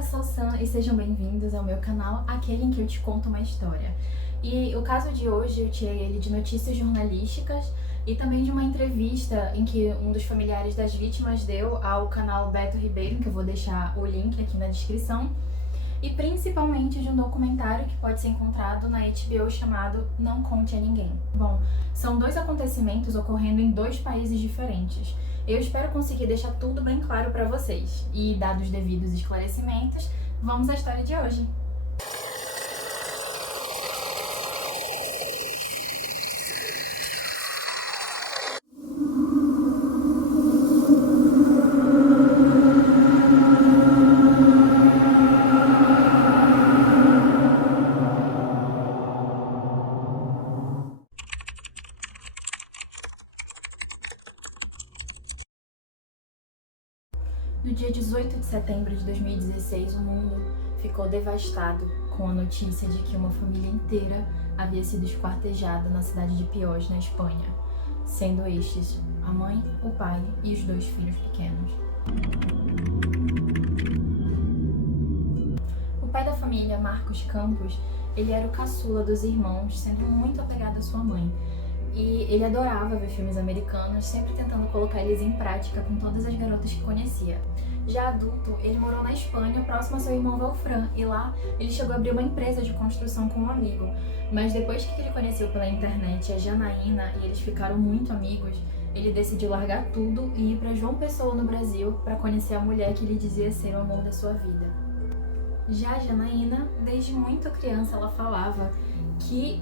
eu sou Sam e sejam bem-vindos ao meu canal, aquele em que eu te conto uma história. E o caso de hoje eu tirei ele de notícias jornalísticas e também de uma entrevista em que um dos familiares das vítimas deu ao canal Beto Ribeiro, que eu vou deixar o link aqui na descrição, e principalmente de um documentário que pode ser encontrado na HBO chamado Não Conte a Ninguém. Bom, são dois acontecimentos ocorrendo em dois países diferentes. Eu espero conseguir deixar tudo bem claro para vocês. E, dados os devidos esclarecimentos, vamos à história de hoje. No dia 18 de setembro de 2016, o mundo ficou devastado com a notícia de que uma família inteira havia sido esquartejada na cidade de Pios, na Espanha, sendo estes a mãe, o pai e os dois filhos pequenos. O pai da família, Marcos Campos, ele era o caçula dos irmãos, sendo muito apegado à sua mãe. E ele adorava ver filmes americanos, sempre tentando colocar eles em prática com todas as garotas que conhecia. Já adulto, ele morou na Espanha, próximo a seu irmão Wolfram, e lá ele chegou a abrir uma empresa de construção com um amigo. Mas depois que ele conheceu pela internet a Janaína e eles ficaram muito amigos, ele decidiu largar tudo e ir para João Pessoa, no Brasil, para conhecer a mulher que ele dizia ser o amor da sua vida. Já a Janaína, desde muito criança, ela falava que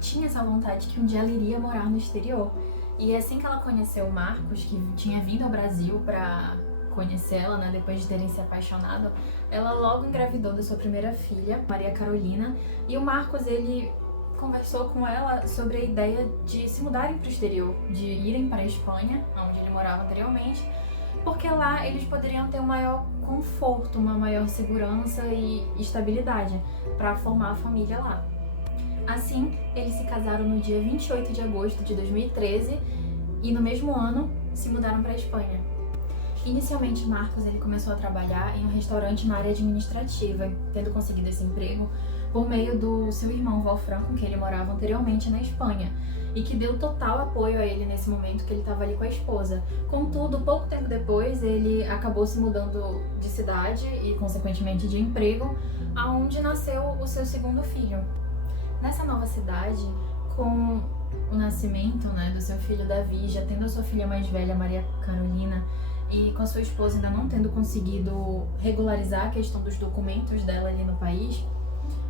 tinha essa vontade que um dia ela iria morar no exterior. E assim que ela conheceu o Marcos, que tinha vindo ao Brasil para conhecê-la, né, depois de terem se apaixonado, ela logo engravidou da sua primeira filha, Maria Carolina, e o Marcos, ele conversou com ela sobre a ideia de se mudarem para o exterior, de irem para a Espanha, onde ele morava anteriormente, porque lá eles poderiam ter um maior conforto, uma maior segurança e estabilidade para formar a família lá. Assim, eles se casaram no dia 28 de agosto de 2013 e no mesmo ano se mudaram para a Espanha. Inicialmente, Marcos ele começou a trabalhar em um restaurante na área administrativa, tendo conseguido esse emprego por meio do seu irmão Wolfram, com quem ele morava anteriormente na Espanha, e que deu total apoio a ele nesse momento que ele estava ali com a esposa. Contudo, pouco tempo depois, ele acabou se mudando de cidade e, consequentemente, de emprego, aonde nasceu o seu segundo filho. Nessa nova cidade, com o nascimento, né, do seu filho Davi, já tendo a sua filha mais velha, Maria Carolina, e com a sua esposa ainda não tendo conseguido regularizar a questão dos documentos dela ali no país,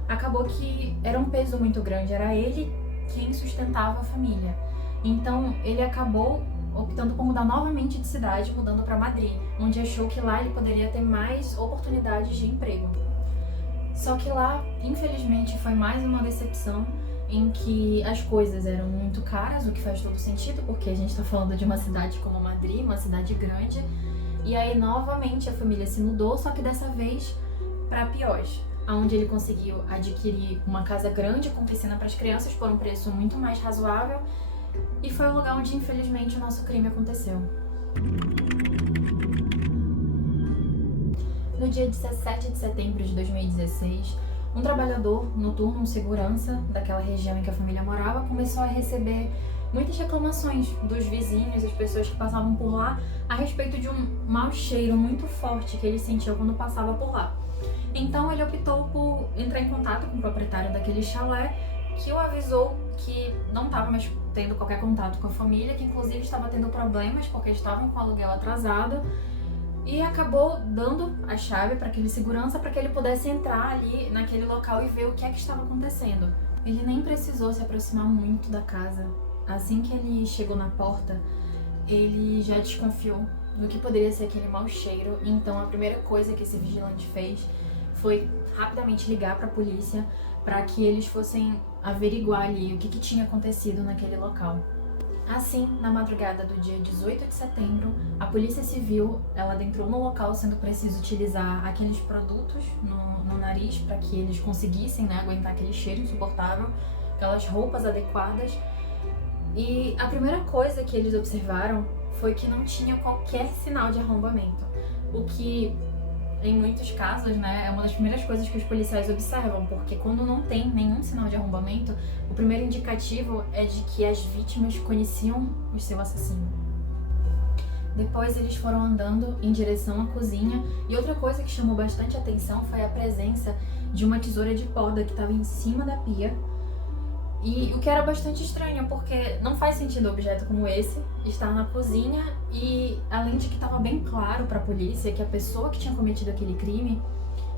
acabou que era um peso muito grande, era ele quem sustentava a família. Então ele acabou optando por mudar novamente de cidade, mudando para Madrid, onde achou que lá ele poderia ter mais oportunidades de emprego. Só que lá, infelizmente, foi mais uma decepção em que as coisas eram muito caras, o que faz todo sentido, porque a gente está falando de uma cidade como Madrid, uma cidade grande, e aí novamente a família se mudou, só que dessa vez para Pios, onde ele conseguiu adquirir uma casa grande com piscina para as crianças por um preço muito mais razoável, e foi o lugar onde infelizmente o nosso crime aconteceu. No dia 17 de setembro de 2016, um trabalhador noturno, um segurança daquela região em que a família morava, começou a receber muitas reclamações dos vizinhos, das pessoas que passavam por lá, a respeito de um mau cheiro muito forte que ele sentia quando passava por lá. Então ele optou por entrar em contato com o proprietário daquele chalé, que o avisou que não estava mais tendo qualquer contato com a família, que inclusive estava tendo problemas porque estavam com o aluguel atrasado, e acabou dando a chave para aquele segurança para que ele pudesse entrar ali naquele local e ver o que é que estava acontecendo. Ele nem precisou se aproximar muito da casa. Assim que ele chegou na porta, ele já desconfiou do que poderia ser aquele mau cheiro. Então a primeira coisa que esse vigilante fez foi rapidamente ligar para a polícia para que eles fossem averiguar ali o que tinha acontecido naquele local. Assim, na madrugada do dia 18 de setembro, a Polícia Civil ela adentrou no local, sendo preciso utilizar aqueles produtos no nariz para que eles conseguissem, né, aguentar aquele cheiro insuportável, aquelas roupas adequadas. E a primeira coisa que eles observaram foi que não tinha qualquer sinal de arrombamento, o que em muitos casos, né, é uma das primeiras coisas que os policiais observam, porque quando não tem nenhum sinal de arrombamento, o primeiro indicativo é de que as vítimas conheciam o seu assassino. Depois eles foram andando em direção à cozinha e outra coisa que chamou bastante atenção foi a presença de uma tesoura de poda que estava em cima da pia. E o que era bastante estranho, porque não faz sentido um objeto como esse estar na cozinha e além de que estava bem claro para a polícia que a pessoa que tinha cometido aquele crime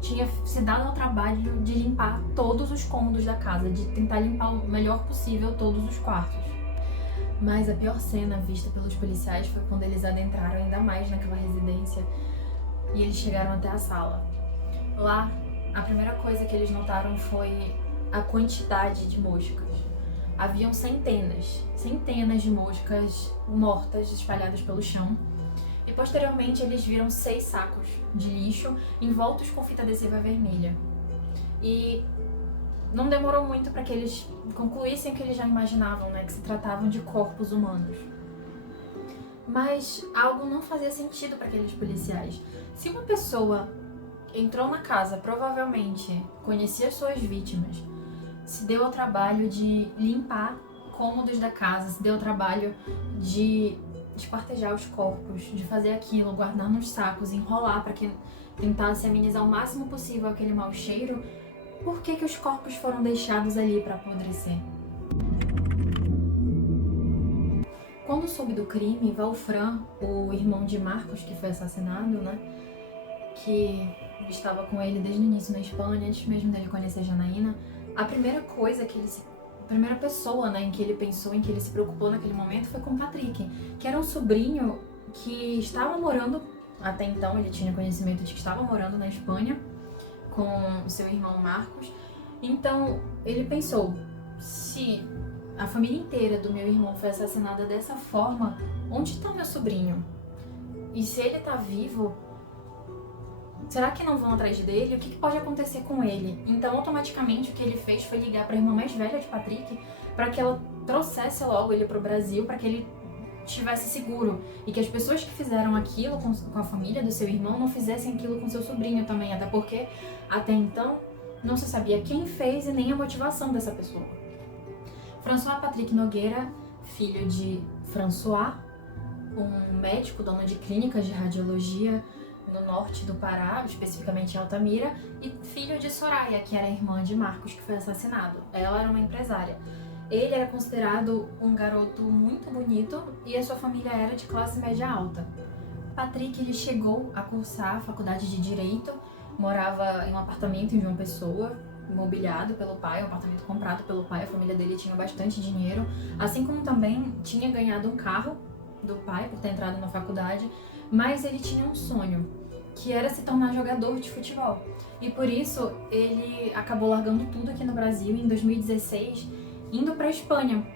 tinha se dado ao trabalho de limpar todos os cômodos da casa, de tentar limpar o melhor possível todos os quartos. Mas a pior cena vista pelos policiais foi quando eles adentraram ainda mais naquela residência e eles chegaram até a sala. Lá, a primeira coisa que eles notaram foi a quantidade de moscas. Haviam centenas de moscas mortas espalhadas pelo chão. E posteriormente eles viram 6 sacos de lixo envoltos com fita adesiva vermelha. E não demorou muito para que eles concluíssem o que eles já imaginavam, né? Que se tratavam de corpos humanos. Mas algo não fazia sentido para aqueles policiais. Se uma pessoa entrou na casa, provavelmente conhecia suas vítimas, se deu ao trabalho de limpar cômodos da casa, se deu ao trabalho de espartejar os corpos, de fazer aquilo, guardar nos sacos, enrolar para que tentasse amenizar o máximo possível aquele mau cheiro, por que os corpos foram deixados ali para apodrecer? Quando soube do crime, Valfran, o irmão de Marcos, que foi assassinado, né, que estava com ele desde o início na Espanha, antes mesmo dele conhecer Janaína, a primeira pessoa, né, em que ele pensou, em que ele se preocupou naquele momento foi com Patrick, que era um sobrinho que estava morando, até então ele tinha conhecimento de que estava morando na Espanha com o seu irmão Marcos. Então ele pensou, se a família inteira do meu irmão foi assassinada dessa forma, onde está meu sobrinho? E se ele está vivo, será que não vão atrás dele? O que pode acontecer com ele? Então, automaticamente, o que ele fez foi ligar para a irmã mais velha de Patrick para que ela trouxesse logo ele para o Brasil, para que ele estivesse seguro. E que as pessoas que fizeram aquilo com a família do seu irmão não fizessem aquilo com seu sobrinho também. Até porque, até então, não se sabia quem fez e nem a motivação dessa pessoa. François Patrick Nogueira, filho de François, um médico dono de clínicas de radiologia no norte do Pará, especificamente em Altamira, e filho de Soraya, que era irmã de Marcos, que foi assassinado. Ela era uma empresária. Ele era considerado um garoto muito bonito e a sua família era de classe média alta. Patrick ele chegou a cursar a faculdade de Direito, morava em um apartamento em João Pessoa, imobiliado pelo pai, um apartamento comprado pelo pai, a família dele tinha bastante dinheiro, assim como também tinha ganhado um carro do pai por ter entrado na faculdade, mas ele tinha um sonho, que era se tornar jogador de futebol. E por isso ele acabou largando tudo aqui no Brasil em 2016, indo para a Espanha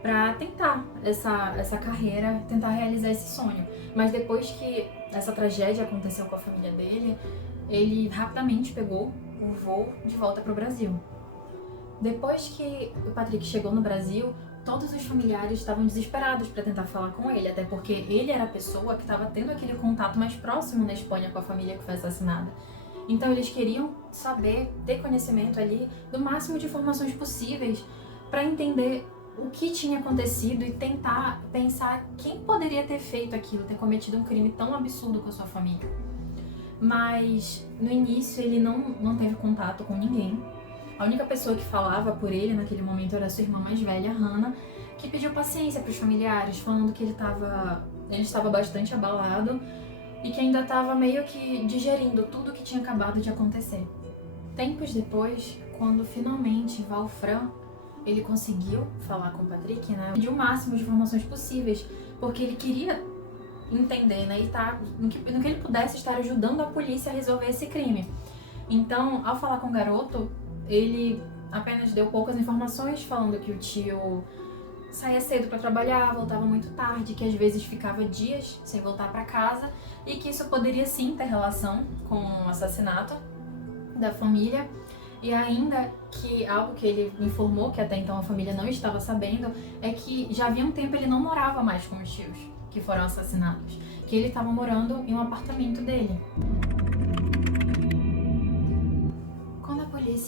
para tentar essa carreira, tentar realizar esse sonho. Mas depois que essa tragédia aconteceu com a família dele, ele rapidamente pegou um voo de volta para o Brasil. Depois que o Patrick chegou no Brasil, todos os familiares estavam desesperados para tentar falar com ele, até porque ele era a pessoa que estava tendo aquele contato mais próximo na Espanha com a família que foi assassinada. Então eles queriam saber, ter conhecimento ali do máximo de informações possíveis para entender o que tinha acontecido e tentar pensar quem poderia ter feito aquilo, ter cometido um crime tão absurdo com a sua família. Mas no início ele não teve contato com ninguém. A única pessoa que falava por ele naquele momento era a sua irmã mais velha, Hannah, que pediu paciência para os familiares, falando que ele estava bastante abalado e que ainda estava meio que digerindo tudo o que tinha acabado de acontecer. Tempos depois, quando finalmente Valfran ele conseguiu falar com o Patrick, né, pediu o máximo de informações possíveis, porque ele queria entender, né, e no que ele pudesse estar ajudando a polícia a resolver esse crime. Então, ao falar com o garoto, ele apenas deu poucas informações, falando que o tio saía cedo para trabalhar, voltava muito tarde, que às vezes ficava dias sem voltar para casa e que isso poderia sim ter relação com o assassinato da família. E ainda que algo que ele informou, que até então a família não estava sabendo, é que já havia um tempo ele não morava mais com os tios que foram assassinados, que ele estava morando em um apartamento dele.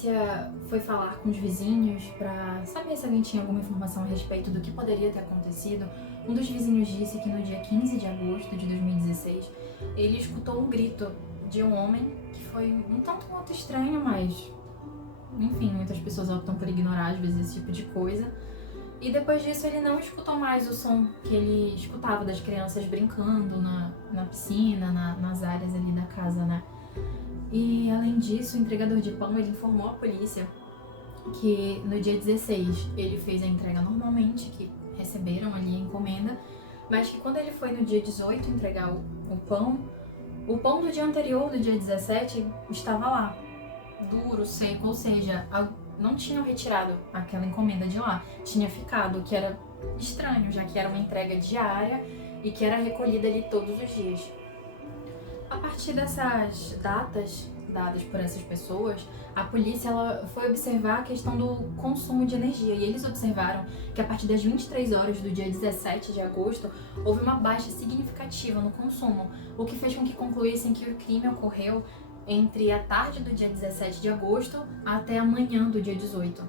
polícia foi falar com os vizinhos para saber se alguém tinha alguma informação a respeito do que poderia ter acontecido, um dos vizinhos disse que no dia 15 de agosto de 2016, ele escutou um grito de um homem que foi um tanto quanto estranho, mas enfim, muitas pessoas optam por ignorar às vezes esse tipo de coisa. E depois disso ele não escutou mais o som que ele escutava das crianças brincando na piscina, nas áreas ali da casa, né? E além disso, o entregador de pão, ele informou a polícia que no dia 16 ele fez a entrega normalmente, que receberam ali a encomenda, mas que quando ele foi no dia 18 entregar o pão do dia anterior, do dia 17, estava lá, duro, seco, ou seja, não tinham retirado aquela encomenda de lá, tinha ficado, o que era estranho, já que era uma entrega diária e que era recolhida ali todos os dias. A partir dessas datas dadas por essas pessoas, a polícia ela foi observar a questão do consumo de energia e eles observaram que a partir das 23 horas do dia 17 de agosto houve uma baixa significativa no consumo, o que fez com que concluíssem que o crime ocorreu entre a tarde do dia 17 de agosto até a manhã do dia 18.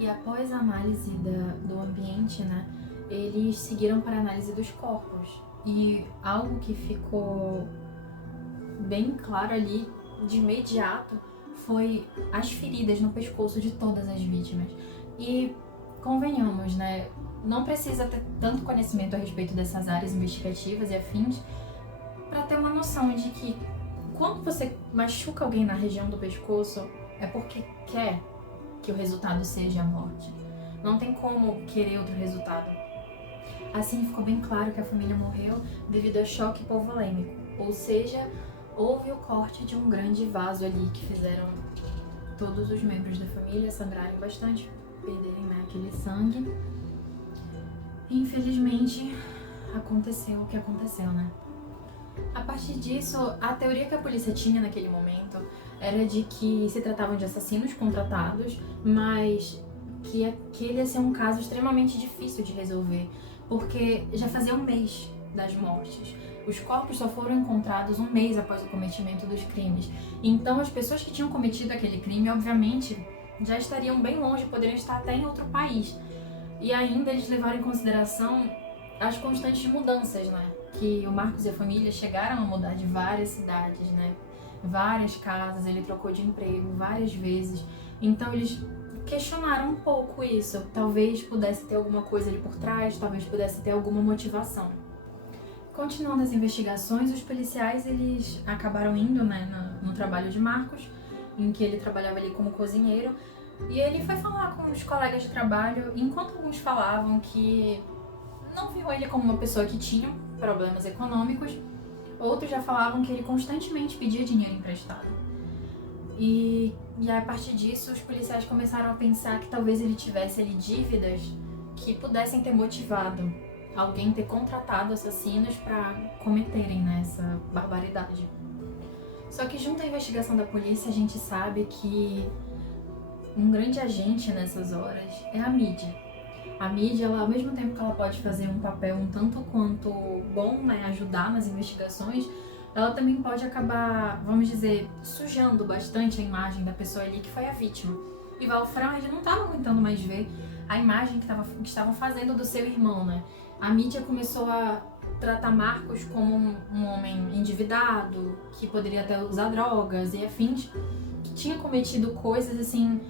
E após a análise do ambiente, né, eles seguiram para a análise dos corpos. E algo que ficou bem claro ali de imediato foi as feridas no pescoço de todas as vítimas. E convenhamos, né, não precisa ter tanto conhecimento a respeito dessas áreas investigativas e afins para ter uma noção de que quando você machuca alguém na região do pescoço é porque quer que o resultado seja a morte. Não tem como querer outro resultado. Assim ficou bem claro que a família morreu devido a choque hipovolêmico, ou seja, houve o corte de um grande vaso ali que fizeram todos os membros da família sangrarem bastante, perderem, né, aquele sangue. E, infelizmente, aconteceu o que aconteceu, né? A partir disso, a teoria que a polícia tinha naquele momento era de que se tratavam de assassinos contratados, mas que aquele ia ser um caso extremamente difícil de resolver, porque já fazia um mês das mortes. Os corpos só foram encontrados um mês após o cometimento dos crimes. Então, as pessoas que tinham cometido aquele crime, obviamente, já estariam bem longe, poderiam estar até em outro país. E ainda eles levaram em consideração as constantes mudanças, né? Que o Marcos e a família chegaram a mudar de várias cidades, né? Várias casas, ele trocou de emprego várias vezes. Então, eles questionaram um pouco isso. Talvez pudesse ter alguma coisa ali por trás, talvez pudesse ter alguma motivação. Continuando as investigações, os policiais eles acabaram indo, né, no trabalho de Marcos, em que ele trabalhava ali como cozinheiro, e ele foi falar com os colegas de trabalho, enquanto alguns falavam que não viam ele como uma pessoa que tinha problemas econômicos, outros já falavam que ele constantemente pedia dinheiro emprestado. E a partir disso, os policiais começaram a pensar que talvez ele tivesse ali dívidas que pudessem ter motivado alguém ter contratado assassinos para cometerem, né, essa barbaridade. Só que junto à investigação da polícia, a gente sabe que um grande agente nessas horas é a mídia. A mídia, ela, ao mesmo tempo que ela pode fazer um papel um tanto quanto bom, né, ajudar nas investigações, ela também pode acabar, vamos dizer, sujando bastante a imagem da pessoa ali que foi a vítima. E Valfran, ele não estava aguentando mais ver a imagem que estavam fazendo do seu irmão, né? A mídia começou a tratar Marcos como um homem endividado, que poderia até usar drogas e afins, que tinha cometido coisas, assim,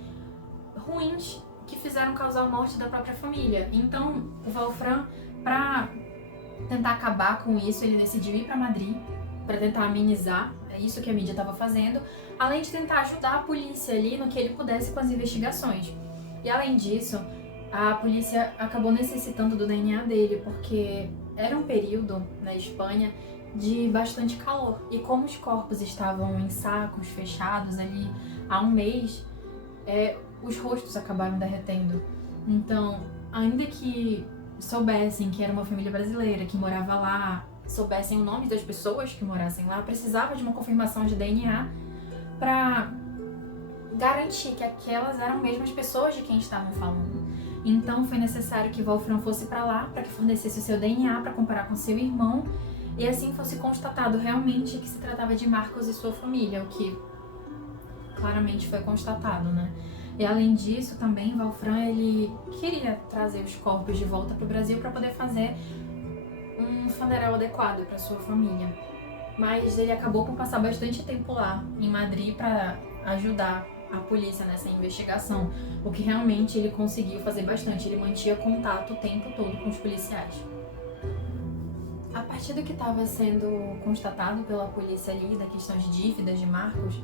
ruins, que fizeram causar a morte da própria família. Então, o Valfran, para tentar acabar com isso, ele decidiu ir para Madrid, para tentar amenizar, é isso que a mídia estava fazendo, além de tentar ajudar a polícia ali no que ele pudesse com as investigações. E além disso, a polícia acabou necessitando do DNA dele, porque era um período na Espanha de bastante calor. E como os corpos estavam em sacos fechados ali há um mês, os rostos acabaram derretendo. Então, ainda que soubessem que era uma família brasileira que morava lá, soubessem o nome das pessoas que morassem lá, precisava de uma confirmação de DNA para garantir que aquelas eram mesmo as pessoas de quem estavam falando. Então foi necessário que Valfran fosse para lá para que fornecesse o seu DNA para comparar com seu irmão e assim fosse constatado realmente que se tratava de Marcos e sua família, o que claramente foi constatado, né? E além disso, também, Valfran, ele queria trazer os corpos de volta para o Brasil para poder fazer um funeral adequado para sua família. Mas ele acabou por passar bastante tempo lá, em Madrid, para ajudar a polícia nessa investigação, o que realmente ele conseguiu fazer bastante. Ele mantinha contato o tempo todo com os policiais. A partir do que estava sendo constatado pela polícia ali, da questão de dívidas de Marcos,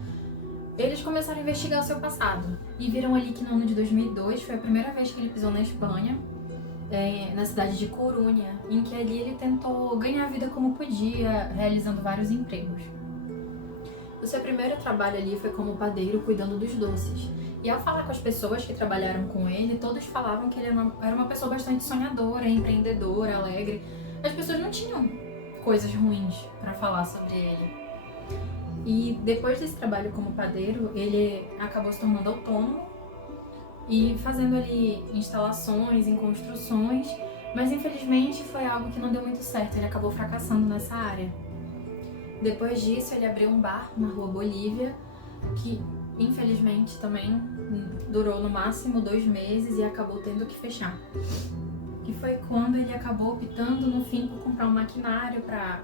eles começaram a investigar o seu passado e viram ali que no ano de 2002 foi a primeira vez que ele pisou na Espanha, na cidade de Corunha, em que ali ele tentou ganhar a vida como podia, realizando vários empregos. O seu primeiro trabalho ali foi como padeiro, cuidando dos doces. E ao falar com as pessoas que trabalharam com ele, todos falavam que ele era uma pessoa bastante sonhadora, empreendedora, alegre. As pessoas não tinham coisas ruins para falar sobre ele. E depois desse trabalho como padeiro, ele acabou se tornando autônomo e fazendo ali instalações em construções, mas infelizmente foi algo que não deu muito certo, ele acabou fracassando nessa área. Depois disso, ele abriu um bar na Rua Bolívia, que infelizmente também durou no máximo 2 meses e acabou tendo que fechar. Que foi quando ele acabou optando no fim por comprar um maquinário para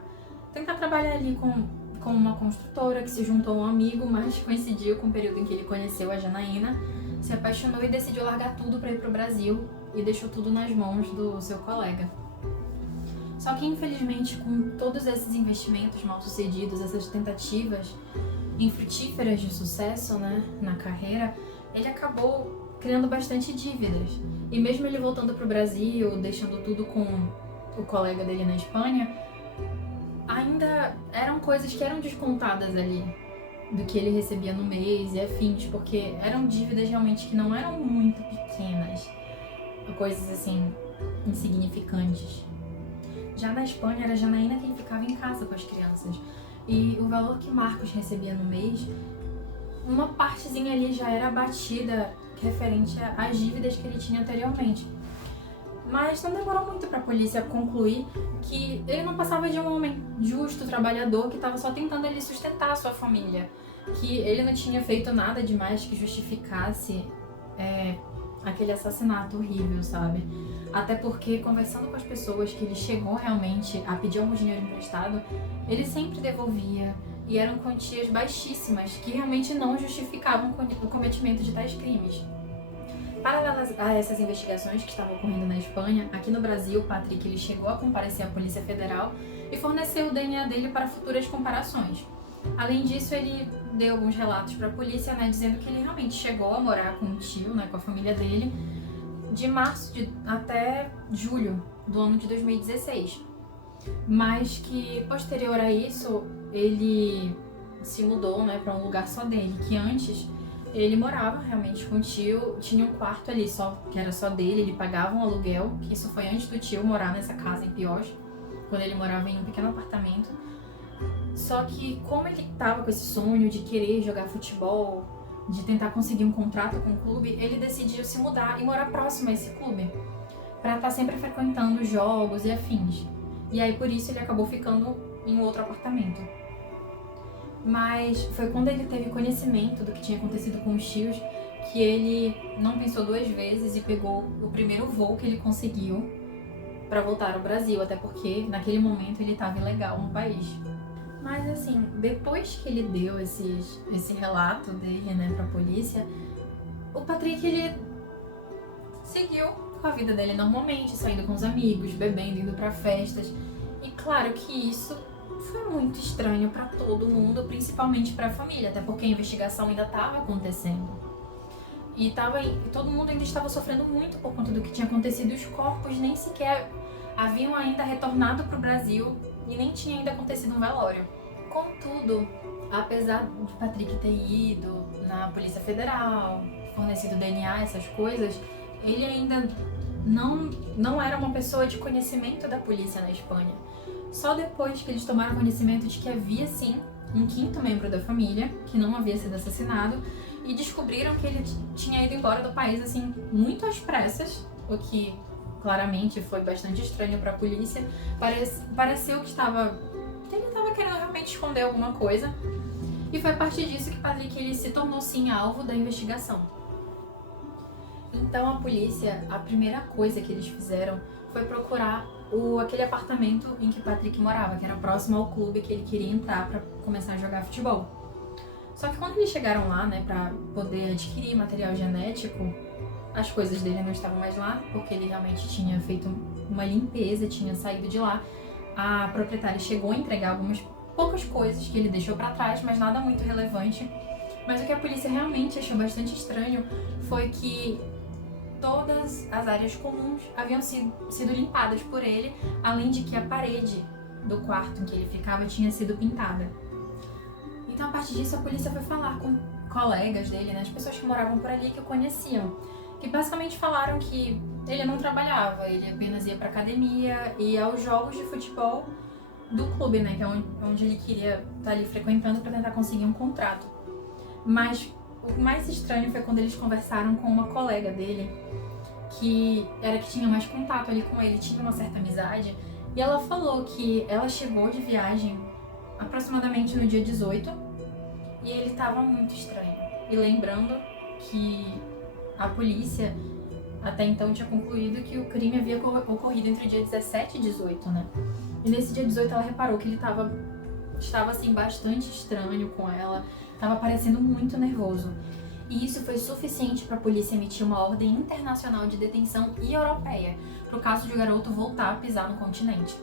tentar trabalhar ali com uma construtora, que se juntou a um amigo, mas coincidiu com o período em que ele conheceu a Janaína, se apaixonou e decidiu largar tudo para ir para o Brasil e deixou tudo nas mãos do seu colega. Só que infelizmente, com todos esses investimentos mal sucedidos, essas tentativas infrutíferas de sucesso, né, na carreira, ele acabou criando bastante dívidas. E mesmo ele voltando para o Brasil, deixando tudo com o colega dele na Espanha, ainda eram coisas que eram descontadas ali do que ele recebia no mês e afins, porque eram dívidas realmente que não eram muito pequenas, coisas assim, insignificantes. Já na Espanha, era a Janaína quem ficava em casa com as crianças, e o valor que Marcos recebia no mês, uma partezinha ali já era abatida referente às dívidas que ele tinha anteriormente. Mas não demorou muito para a polícia concluir que ele não passava de um homem justo, trabalhador, que estava só tentando ele sustentar a sua família. Que ele não tinha feito nada demais que justificasse aquele assassinato horrível, sabe? Até porque, conversando com as pessoas que ele chegou realmente a pedir algum dinheiro emprestado, ele sempre devolvia. E eram quantias baixíssimas que realmente não justificavam o cometimento de tais crimes. Paralelas a essas investigações que estavam ocorrendo na Espanha, aqui no Brasil, Patrick ele chegou a comparecer à Polícia Federal e forneceu o DNA dele para futuras comparações. Além disso, ele deu alguns relatos para a polícia, né, dizendo que ele realmente chegou a morar com o tio, né, com a família dele, de março até julho do ano de 2016. Mas que, posterior a isso, ele se mudou, né, para um lugar só dele, que antes ele morava realmente com o tio, tinha um quarto ali que era só dele, ele pagava um aluguel, que isso foi antes do tio morar nessa casa em Piós, quando ele morava em um pequeno apartamento. Só que como ele estava com esse sonho de querer jogar futebol, de tentar conseguir um contrato com o clube, ele decidiu se mudar e morar próximo a esse clube, para estar sempre frequentando jogos e afins. E aí por isso ele acabou ficando em outro apartamento. Mas foi quando ele teve conhecimento do que tinha acontecido com os tios que ele não pensou 2 vezes e pegou o primeiro voo que ele conseguiu para voltar ao Brasil, até porque naquele momento ele estava ilegal no país. Mas assim, depois que ele deu esse relato dele, né, pra polícia, o Patrick ele seguiu com a vida dele normalmente, saindo com os amigos, bebendo, indo pra festas. E claro que isso foi muito estranho pra todo mundo, principalmente pra família, até porque a investigação ainda estava acontecendo. E todo mundo ainda estava sofrendo muito por conta do que tinha acontecido. Os corpos nem sequer haviam ainda retornado pro Brasil e nem tinha ainda acontecido um velório. Contudo, apesar de Patrick ter ido na Polícia Federal, fornecido DNA, essas coisas, ele ainda não era uma pessoa de conhecimento da polícia na Espanha. Só depois que eles tomaram conhecimento de que havia sim um 5º membro da família que não havia sido assassinado e descobriram que ele tinha ido embora do país assim muito às pressas, o que claramente foi bastante estranho para a polícia. Pareceu que ele estava querendo realmente esconder alguma coisa. E foi a partir disso que Patrick ele se tornou sim alvo da investigação. Então a polícia, a primeira coisa que eles fizeram foi procurar aquele apartamento em que Patrick morava, que era próximo ao clube que ele queria entrar para começar a jogar futebol. Só que quando eles chegaram lá, né, para poder adquirir material genético, as coisas dele não estavam mais lá, porque ele realmente tinha feito uma limpeza, tinha saído de lá. A proprietária chegou a entregar algumas poucas coisas que ele deixou para trás, mas nada muito relevante. Mas o que a polícia realmente achou bastante estranho foi que todas as áreas comuns haviam sido limpadas por ele, além de que a parede do quarto em que ele ficava tinha sido pintada. Então, a partir disso, a polícia foi falar com colegas dele, né, as pessoas que moravam por ali que o conheciam, que basicamente falaram que ele não trabalhava, ele apenas ia para academia e aos jogos de futebol do clube, né, que é onde ele queria estar ali frequentando para tentar conseguir um contrato. Mas o mais estranho foi quando eles conversaram com uma colega dele, que tinha mais contato ali com ele, tinha uma certa amizade, e ela falou que ela chegou de viagem aproximadamente no dia 18 e ele estava muito estranho. E lembrando que a polícia até então tinha concluído que o crime havia ocorrido entre o dia 17 e 18, né? E nesse dia 18 ela reparou que ele estava assim bastante estranho com ela, estava parecendo muito nervoso. E isso foi suficiente para a polícia emitir uma ordem internacional de detenção e europeia, para o caso de o garoto voltar a pisar no continente.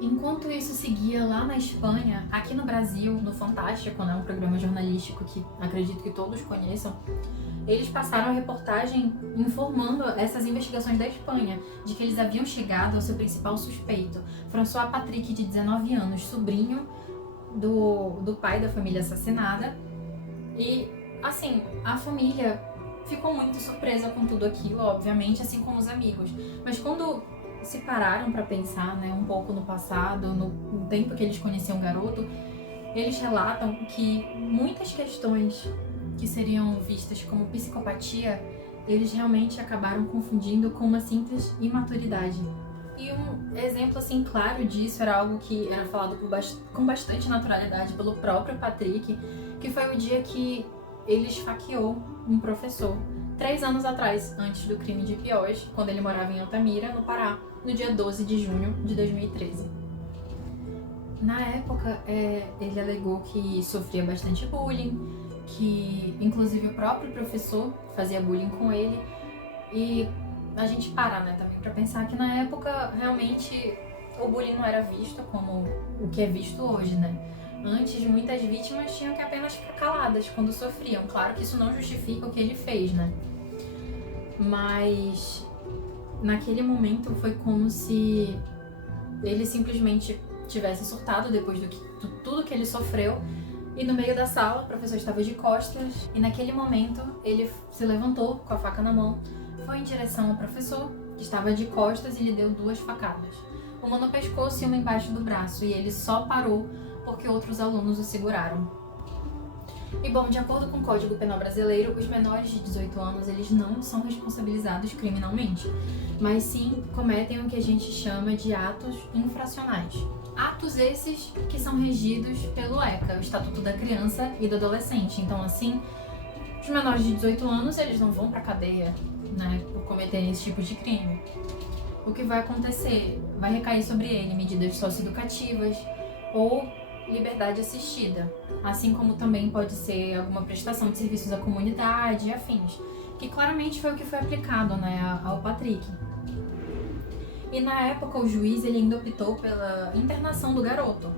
Enquanto isso seguia lá na Espanha, aqui no Brasil, no Fantástico, né, um programa jornalístico que acredito que todos conheçam, eles passaram a reportagem informando essas investigações da Espanha, de que eles haviam chegado ao seu principal suspeito, François Patrick, de 19 anos, sobrinho do pai da família assassinada. E, assim, a família ficou muito surpresa com tudo aquilo, obviamente, assim como os amigos. Mas quando se pararam para pensar, né, um pouco no passado, no tempo que eles conheciam o garoto, eles relatam que muitas questões que seriam vistas como psicopatia, eles realmente acabaram confundindo com uma simples imaturidade. E um exemplo assim claro disso era algo que era falado com bastante naturalidade pelo próprio Patrick, que foi o dia que ele esfaqueou um professor 3 anos atrás, antes do crime de Piós, quando ele morava em Altamira, no Pará, no dia 12 de junho de 2013. Na época, ele alegou que sofria bastante bullying, que inclusive o próprio professor fazia bullying com ele, e a gente para, né, também para pensar que na época realmente o bullying não era visto como o que é visto hoje, né? Antes, muitas vítimas tinham que apenas ficar caladas quando sofriam. Claro que isso não justifica o que ele fez, né? Mas naquele momento foi como se ele simplesmente tivesse surtado depois de tudo que ele sofreu. E no meio da sala, o professor estava de costas e naquele momento ele se levantou com a faca na mão, foi em direção ao professor, que estava de costas, e lhe deu 2 facadas. Uma no pescoço e uma embaixo do braço, e ele só parou porque outros alunos o seguraram. E bom, de acordo com o Código Penal brasileiro, os menores de 18 anos eles não são responsabilizados criminalmente, mas sim cometem o que a gente chama de atos infracionais. Atos esses que são regidos pelo ECA, o Estatuto da Criança e do Adolescente. Então, assim, os menores de 18 anos eles não vão pra cadeia, né, por cometerem esse tipo de crime. O que vai acontecer? Vai recair sobre ele medidas socioeducativas ou liberdade assistida, assim como também pode ser alguma prestação de serviços à comunidade e afins, que claramente foi o que foi aplicado, né, ao Patrick. E na época o juiz ele ainda optou pela internação do garoto,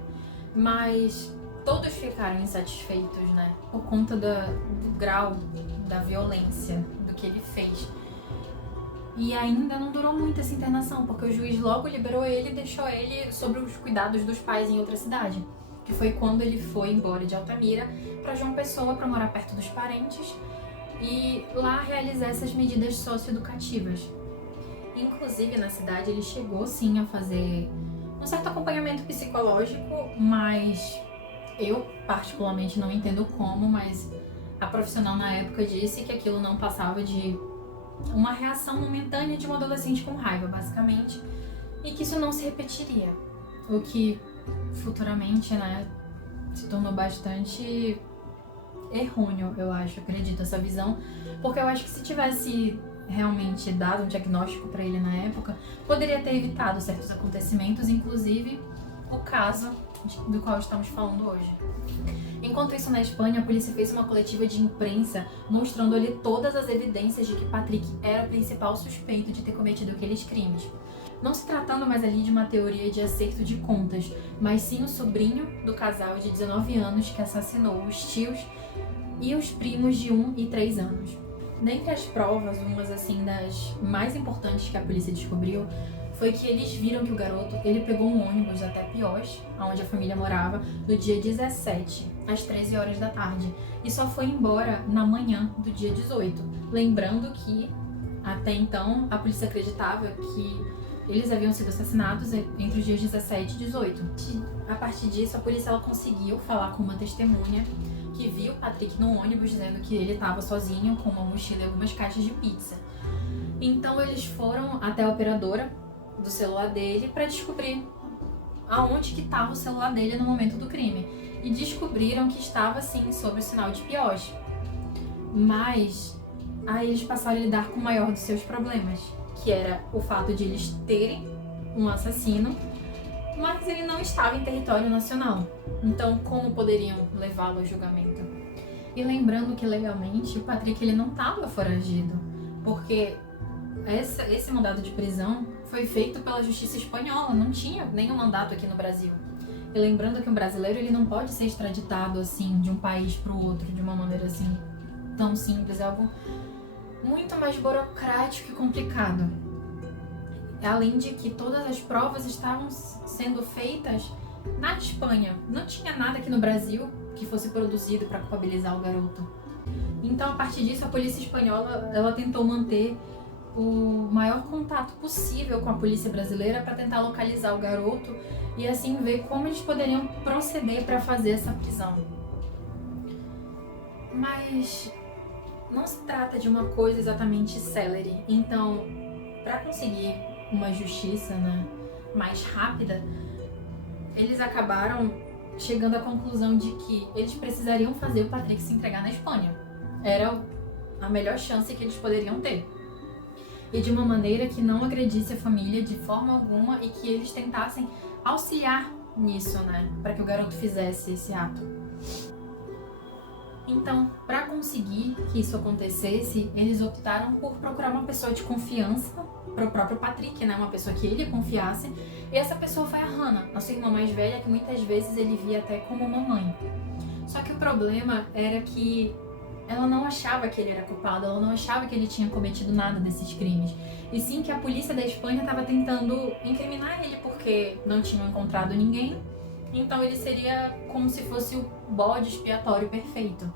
mas todos ficaram insatisfeitos, né, por conta do grau da violência do que ele fez. E ainda não durou muito essa internação, porque o juiz logo liberou ele e deixou ele sob os cuidados dos pais em outra cidade, que foi quando ele foi embora de Altamira para João Pessoa para morar perto dos parentes e lá realizar essas medidas socioeducativas. Inclusive, na cidade, ele chegou sim a fazer um certo acompanhamento psicológico, mas eu particularmente não entendo como, mas a profissional na época disse que aquilo não passava de uma reação momentânea de um adolescente com raiva, basicamente, e que isso não se repetiria, o que futuramente, né, se tornou bastante errôneo, eu acho, acredito, essa visão, porque eu acho que se tivesse realmente dado um diagnóstico para ele na época, poderia ter evitado certos acontecimentos, inclusive o caso do qual estamos falando hoje. Enquanto isso, na Espanha, a polícia fez uma coletiva de imprensa mostrando ali todas as evidências de que Patrick era o principal suspeito de ter cometido aqueles crimes. Não se tratando mais ali de uma teoria de acerto de contas, mas sim o sobrinho do casal de 19 anos que assassinou os tios e os primos de 1 e 3 anos. Dentre as provas, umas assim das mais importantes que a polícia descobriu, foi que eles viram que o garoto, ele pegou um ônibus até Piós, onde a família morava, no dia 17, às 13 horas da tarde, e só foi embora na manhã do dia 18. Lembrando que, até então, a polícia acreditava que eles haviam sido assassinados entre os dias 17 e 18. A partir disso, a polícia ela conseguiu falar com uma testemunha que viu Patrick no ônibus, dizendo que ele estava sozinho com uma mochila e algumas caixas de pizza. Então eles foram até a operadora do celular dele para descobrir aonde que estava o celular dele no momento do crime. E descobriram que estava sim sob o sinal de Piós. Mas aí eles passaram a lidar com o maior dos seus problemas, que era o fato de eles terem um assassino, mas ele não estava em território nacional. Então, como poderiam levá-lo ao julgamento? E lembrando que legalmente o Patrick ele não estava foragido, porque esse mandado de prisão foi feito pela justiça espanhola, não tinha nenhum mandato aqui no Brasil. E lembrando que um brasileiro ele não pode ser extraditado assim de um país para o outro de uma maneira assim tão simples, é algo muito mais burocrático e complicado. Além de que todas as provas estavam sendo feitas na Espanha. Não tinha nada aqui no Brasil que fosse produzido para culpabilizar o garoto. Então, a partir disso, a polícia espanhola ela tentou manter o maior contato possível com a polícia brasileira para tentar localizar o garoto e assim ver como eles poderiam proceder para fazer essa prisão. Mas não se trata de uma coisa exatamente célere. Então, para conseguir uma justiça, né, mais rápida, eles acabaram chegando à conclusão de que eles precisariam fazer o Patrick se entregar na Espanha. Era a melhor chance que eles poderiam ter. E de uma maneira que não agredisse a família de forma alguma e que eles tentassem auxiliar nisso, né, para que o garoto fizesse esse ato. Então, para conseguir que isso acontecesse, eles optaram por procurar uma pessoa de confiança para o próprio Patrick, né? Uma pessoa que ele confiasse. E essa pessoa foi a Hannah, a sua irmã mais velha, que muitas vezes ele via até como uma mãe. Só que o problema era que ela não achava que ele era culpado, ela não achava que ele tinha cometido nada desses crimes. E sim que a polícia da Espanha estava tentando incriminar ele porque não tinham encontrado ninguém. Então ele seria como se fosse o bode expiatório perfeito.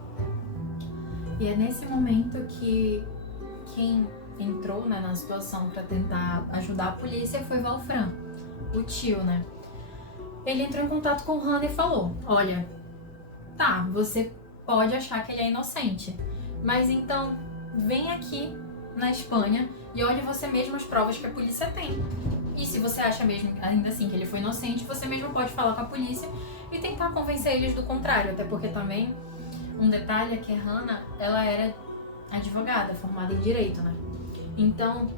E é nesse momento que quem entrou, né, na situação para tentar ajudar a polícia foi Valfran, o tio, né? Ele entrou em contato com Hannah e falou: olha, tá, você pode achar que ele é inocente, mas então vem aqui na Espanha e olhe você mesmo as provas que a polícia tem. E se você acha mesmo, ainda assim, que ele foi inocente, você mesmo pode falar com a polícia e tentar convencer eles do contrário. Até porque também, um detalhe é que a Hannah, ela era advogada, formada em Direito, né? Então,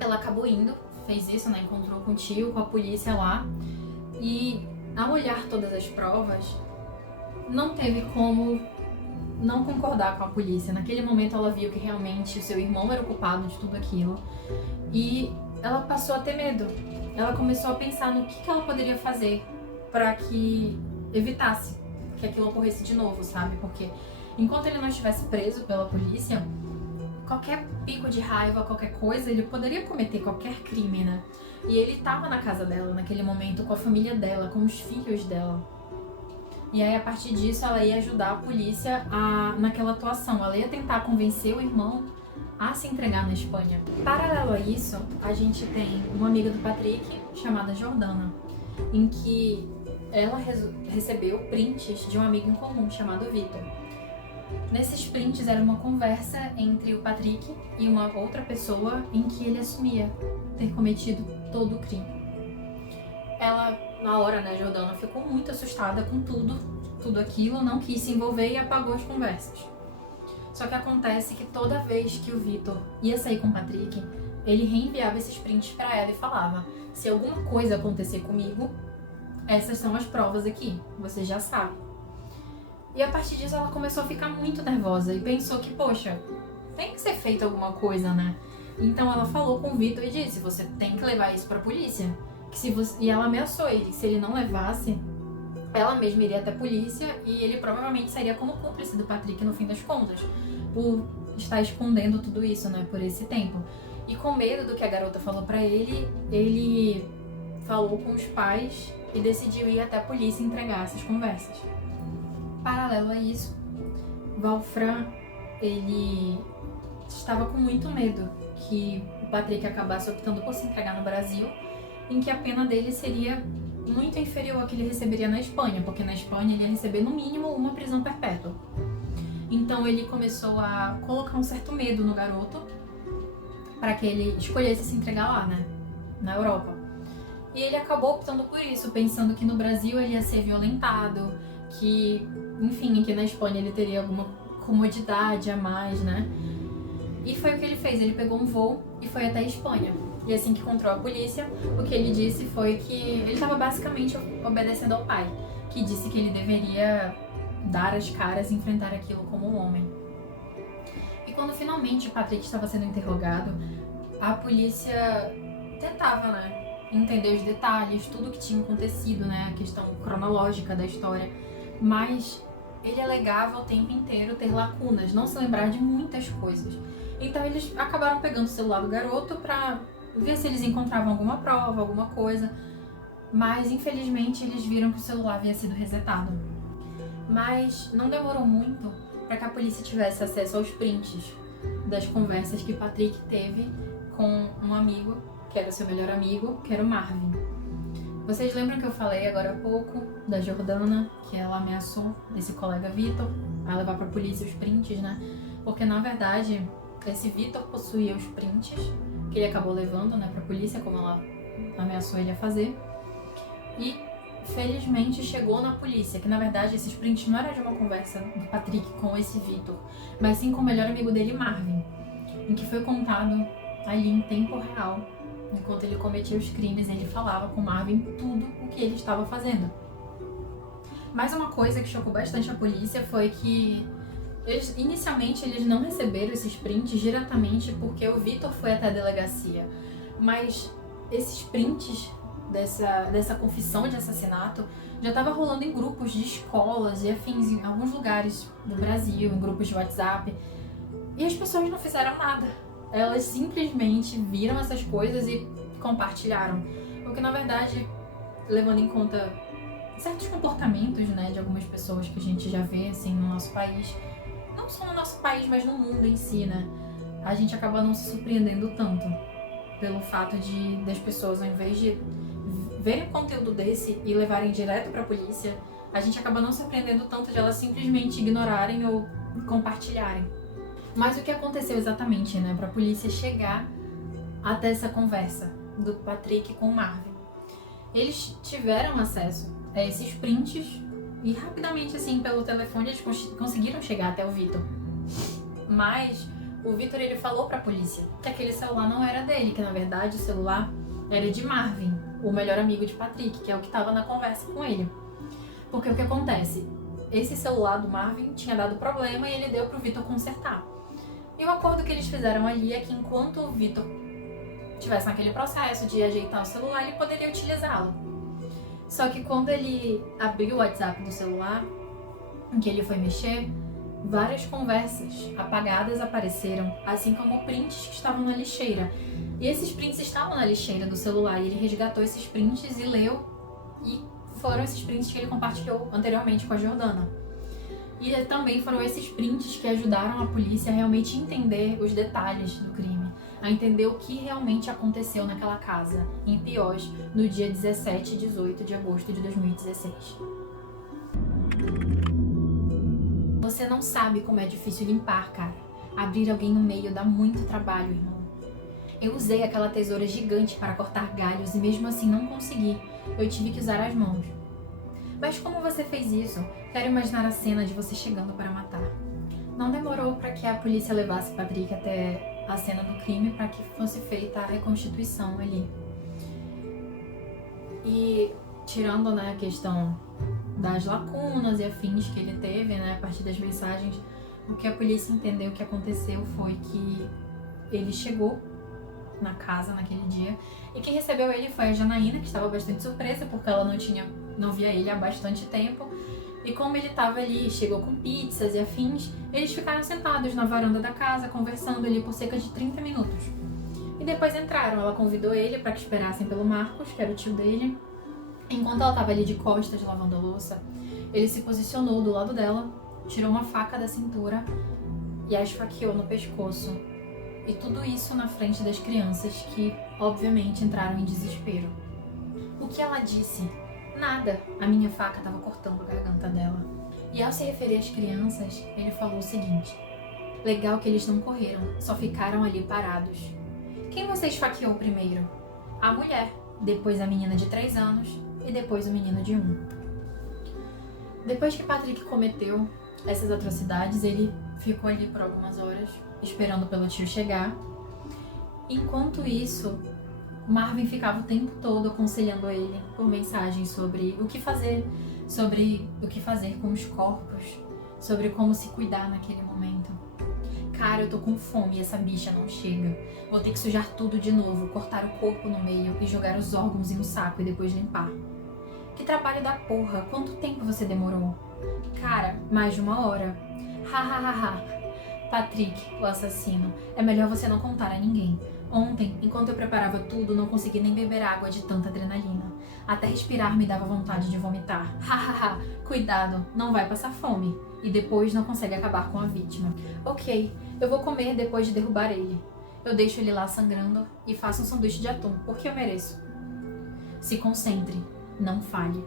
ela acabou indo, fez isso, né? Encontrou com o tio, com a polícia lá. E, ao olhar todas as provas, não teve como não concordar com a polícia. Naquele momento, ela viu que realmente o seu irmão era o culpado de tudo aquilo. E ela passou a ter medo. Ela começou a pensar no que ela poderia fazer para que evitasse que aquilo ocorresse de novo, sabe? Porque enquanto ele não estivesse preso pela polícia, qualquer pico de raiva, qualquer coisa, ele poderia cometer qualquer crime, né? E ele estava na casa dela naquele momento, com a família dela, com os filhos dela. E aí, a partir disso, ela ia ajudar a polícia naquela atuação. Ela ia tentar convencer o irmão a se entregar na Espanha. Paralelo a isso, a gente tem uma amiga do Patrick chamada Jordana, em que ela recebeu prints de um amigo em comum chamado Vitor. Nesses prints era uma conversa entre o Patrick e uma outra pessoa em que ele assumia ter cometido todo o crime. Ela, na hora, né, Jordana ficou muito assustada com tudo tudo aquilo, não quis se envolver e apagou as conversas. Só que acontece que toda vez que o Vitor ia sair com o Patrick, ele reenviava esses prints pra ela e falava: se alguma coisa acontecer comigo, essas são as provas aqui, você já sabe. E a partir disso ela começou a ficar muito nervosa e pensou que, poxa, tem que ser feito alguma coisa, né? Então ela falou com o Vitor e disse: você tem que levar isso pra polícia. Que se você... E ela ameaçou ele, que se ele não levasse, ela mesma iria até a polícia e ele provavelmente sairia como cúmplice do Patrick no fim das contas, por estar escondendo tudo isso, né, por esse tempo. E com medo do que a garota falou pra ele, ele falou com os pais e decidiu ir até a polícia entregar essas conversas. Paralelo a isso, Valfran, ele estava com muito medo que o Patrick acabasse optando por se entregar no Brasil, em que a pena dele seria muito inferior à que ele receberia na Espanha, porque na Espanha ele ia receber no mínimo uma prisão perpétua. Então ele começou a colocar um certo medo no garoto para que ele escolhesse se entregar lá, né, na Europa. E ele acabou optando por isso, pensando que no Brasil ele ia ser violentado, que, enfim, que na Espanha ele teria alguma comodidade a mais, né? E foi o que ele fez, ele pegou um voo e foi até a Espanha. E assim que encontrou a polícia, o que ele disse foi que ele estava basicamente obedecendo ao pai, que disse que ele deveria dar as caras e enfrentar aquilo como um homem. E quando finalmente o Patrick estava sendo interrogado, a polícia tentava, né, entender os detalhes, tudo que tinha acontecido, né, a questão cronológica da história, mas ele alegava o tempo inteiro ter lacunas, não se lembrar de muitas coisas. Então eles acabaram pegando o celular do garoto pra ver se eles encontravam alguma prova, alguma coisa, mas infelizmente eles viram que o celular havia sido resetado. Mas não demorou muito para que a polícia tivesse acesso aos prints das conversas que Patrick teve com um amigo, que era seu melhor amigo, que era o Marvin. Vocês lembram que eu falei agora há pouco da Jordana, que ela ameaçou esse colega Vitor a levar pra polícia os prints, né? Porque na verdade esse Vitor possuía os prints que ele acabou levando, né, pra polícia, como ela ameaçou ele a fazer. E felizmente chegou na polícia, que na verdade esses prints não eram de uma conversa do Patrick com esse Vitor, mas sim com o melhor amigo dele, Marvin, em que foi contado ali em tempo real, enquanto ele cometia os crimes, ele falava com Marvin tudo o que ele estava fazendo. Mais uma coisa que chocou bastante a polícia foi que inicialmente eles não receberam esses prints diretamente porque o Vitor foi até a delegacia, mas esses prints dessa confissão de assassinato já estava rolando em grupos de escolas e afins em alguns lugares do Brasil, em grupos de WhatsApp, e as pessoas não fizeram nada. Elas simplesmente viram essas coisas e compartilharam, o que na verdade, levando em conta certos comportamentos, né, de algumas pessoas que a gente já vê assim no nosso país, não só no nosso país, mas no mundo em si, né, a gente acaba não se surpreendendo tanto pelo fato das pessoas, ao invés de verem um conteúdo desse e levarem direto pra polícia, a gente acaba não se surpreendendo tanto de elas simplesmente ignorarem ou compartilharem. Mas o que aconteceu exatamente, né, pra polícia chegar até essa conversa do Patrick com o Marvin? Eles tiveram acesso a esses prints e rapidamente, assim, pelo telefone, eles conseguiram chegar até o Vitor. Mas o Vitor, ele falou pra polícia que aquele celular não era dele, que na verdade o celular era de Marvin, o melhor amigo de Patrick, que é o que estava na conversa com ele. Porque o que acontece? Esse celular do Marvin tinha dado problema e ele deu pro Vitor consertar. E o acordo que eles fizeram ali é que enquanto o Vitor estivesse naquele processo de ajeitar o celular, ele poderia utilizá-lo. Só que quando ele abriu o WhatsApp do celular, em que ele foi mexer, várias conversas apagadas apareceram, assim como prints que estavam na lixeira. E esses prints estavam na lixeira do celular e ele resgatou esses prints e leu, e foram esses prints que ele compartilhou anteriormente com a Jordana. E também foram esses prints que ajudaram a polícia a realmente entender os detalhes do crime, a entender o que realmente aconteceu naquela casa, em Piós, no dia 17 e 18 de agosto de 2016. Você não sabe como é difícil limpar, cara. Abrir alguém no meio dá muito trabalho, irmão. Eu usei aquela tesoura gigante para cortar galhos e mesmo assim não consegui. Eu tive que usar as mãos. Mas como você fez isso? Quero imaginar a cena de você chegando para matar. Não demorou para que a polícia levasse Patrick até a cena do crime para que fosse feita a reconstituição ali. E tirando, né, a questão das lacunas e afins que ele teve, né, a partir das mensagens, o que a polícia entendeu que aconteceu foi que ele chegou na casa naquele dia e quem recebeu ele foi a Janaína, que estava bastante surpresa porque ela não via ele há bastante tempo. E como ele estava ali, chegou com pizzas e afins, eles ficaram sentados na varanda da casa, conversando ali por cerca de 30 minutos. E depois entraram, ela convidou ele para que esperassem pelo Marcos, que era o tio dele. Enquanto ela estava ali de costas lavando a louça, ele se posicionou do lado dela, tirou uma faca da cintura e a esfaqueou no pescoço. E tudo isso na frente das crianças que, obviamente, entraram em desespero. O que ela disse? Nada. A minha faca estava cortando a garganta dela. E ao se referir às crianças, ele falou o seguinte: legal que eles não correram, só ficaram ali parados. Quem você esfaqueou primeiro? A mulher, depois a menina de 3 anos e depois o menino de 1. Depois que Patrick cometeu essas atrocidades, ele ficou ali por algumas horas, esperando pelo tio chegar. Enquanto isso, Marvin ficava o tempo todo aconselhando ele por mensagens sobre o que fazer com os corpos, sobre como se cuidar naquele momento. Cara, eu tô com fome e essa bicha não chega. Vou ter que sujar tudo de novo, cortar o corpo no meio e jogar os órgãos em um saco e depois limpar. Que trabalho da porra, quanto tempo você demorou? Cara, mais de 1 hora. Hahaha. Patrick, o assassino, é melhor você não contar a ninguém. Ontem, enquanto eu preparava tudo, não consegui nem beber água de tanta adrenalina. Até respirar me dava vontade de vomitar. Hahaha, cuidado, não vai passar fome. E depois não consegue acabar com a vítima. Ok, eu vou comer depois de derrubar ele. Eu deixo ele lá sangrando e faço um sanduíche de atum, porque eu mereço. Se concentre, não falhe.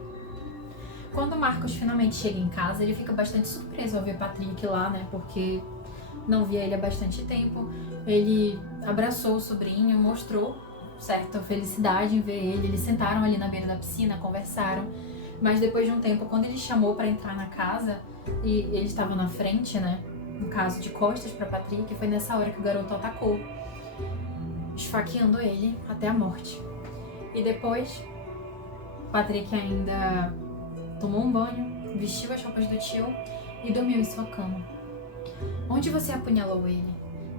Quando Marcos finalmente chega em casa, ele fica bastante surpreso ao ver Patrick lá, né? Porque não via ele há bastante tempo. Ele abraçou o sobrinho, mostrou certa felicidade em ver ele. Eles sentaram ali na beira da piscina, conversaram. Mas depois de um tempo, quando ele chamou para entrar na casa e ele estava na frente, né? No caso, de costas para Patrick, foi nessa hora que o garoto atacou, esfaqueando ele até a morte. E depois, Patrick ainda tomou um banho, vestiu as roupas do tio e dormiu em sua cama. Onde você apunhalou ele?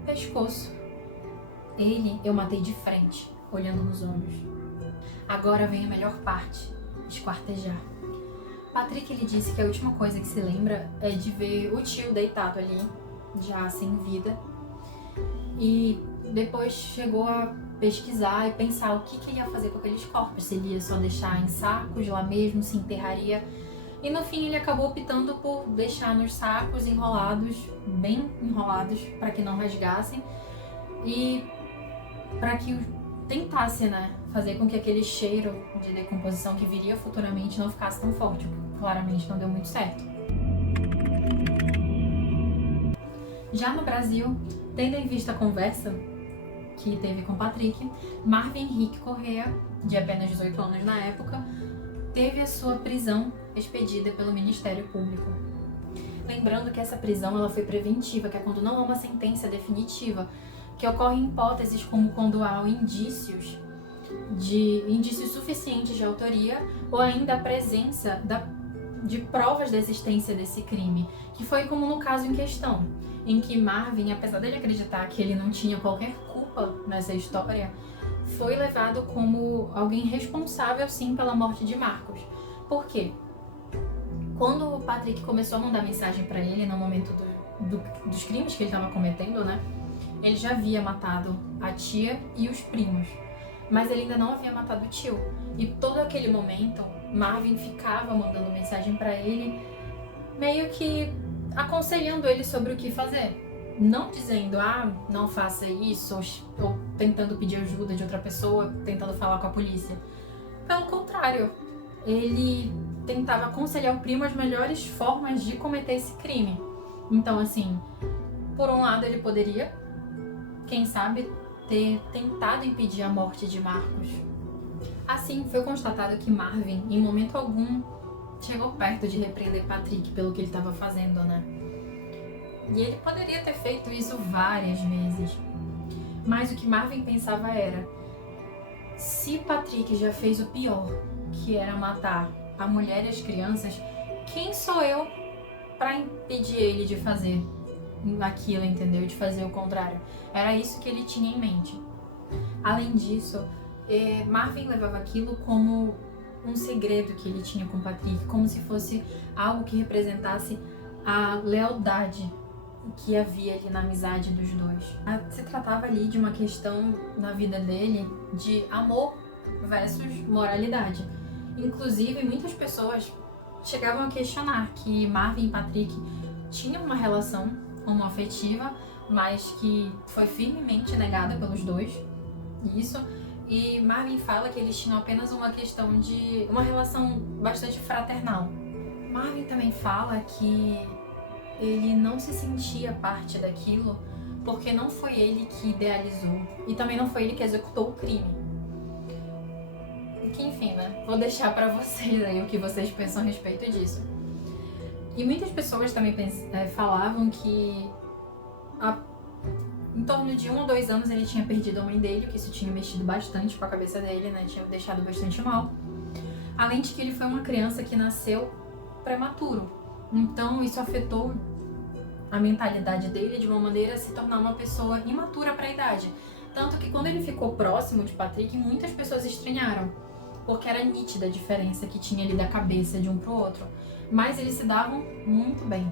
Pescoço. Ele eu matei de frente, olhando nos olhos. Agora vem a melhor parte, esquartejar. Patrick ele disse que a última coisa que se lembra é de ver o tio deitado ali, já sem vida. E depois chegou a pesquisar e pensar o que ele ia fazer com aqueles corpos. Se ele ia só deixar em sacos lá mesmo, se enterraria. E no fim ele acabou optando por deixar nos sacos enrolados, bem enrolados, para que não rasgassem. E para que tentasse, né, fazer com que aquele cheiro de decomposição que viria futuramente não ficasse tão forte. Claramente não deu muito certo. Já no Brasil, tendo em vista a conversa que teve com Patrick, Marvin Henrique Correa, de apenas 18 anos na época, teve a sua prisão expedida pelo Ministério Público. Lembrando que essa prisão ela foi preventiva, que é quando não há uma sentença definitiva, que ocorre em hipóteses como quando há indícios suficientes de autoria ou ainda a presença de provas da existência desse crime, que foi como no caso em questão, em que Marvin, apesar dele acreditar que ele não tinha qualquer culpa nessa história, foi levado como alguém responsável sim pela morte de Marcos. Por quê? Quando o Patrick começou a mandar mensagem para ele no momento dos crimes que ele estava cometendo, né? Ele já havia matado a tia e os primos, mas ele ainda não havia matado o tio. E todo aquele momento, Marvin ficava mandando mensagem para ele, meio que aconselhando ele sobre o que fazer. Não dizendo, não faça isso, ou tentando pedir ajuda de outra pessoa, tentando falar com a polícia. Pelo contrário, ele tentava aconselhar o primo as melhores formas de cometer esse crime. Então, assim, por um lado ele poderia, quem sabe, ter tentado impedir a morte de Marcos. Assim, foi constatado que Marvin, em momento algum, chegou perto de repreender Patrick pelo que ele estava fazendo, né? E ele poderia ter feito isso várias vezes. Mas o que Marvin pensava era: se Patrick já fez o pior, que era matar a mulher e as crianças, quem sou eu para impedir ele de fazer aquilo, entendeu? De fazer o contrário. Era isso que ele tinha em mente. Além disso, Marvin levava aquilo como um segredo que ele tinha com Patrick, como se fosse algo que representasse a lealdade que havia ali na amizade dos dois. Se tratava ali de uma questão na vida dele de amor versus moralidade. Inclusive, muitas pessoas chegavam a questionar que Marvin e Patrick tinham uma relação homoafetiva, mas que foi firmemente negada pelos dois. Isso. E Marvin fala que eles tinham apenas uma questão de uma relação bastante fraternal. Marvin também fala que ele não se sentia parte daquilo porque não foi ele que idealizou e também não foi ele que executou o crime. Que enfim, né? Vou deixar pra vocês aí o que vocês pensam a respeito disso. E muitas pessoas também falavam que em torno de 1 ou 2 anos ele tinha perdido a mãe dele, que isso tinha mexido bastante com a cabeça dele, né? Tinha deixado bastante mal. Além de que ele foi uma criança que nasceu prematuro. Então isso afetou a mentalidade dele de uma maneira a se tornar uma pessoa imatura para a idade. Tanto que quando ele ficou próximo de Patrick, muitas pessoas estranharam, porque era nítida a diferença que tinha ali da cabeça de um pro outro. Mas eles se davam muito bem.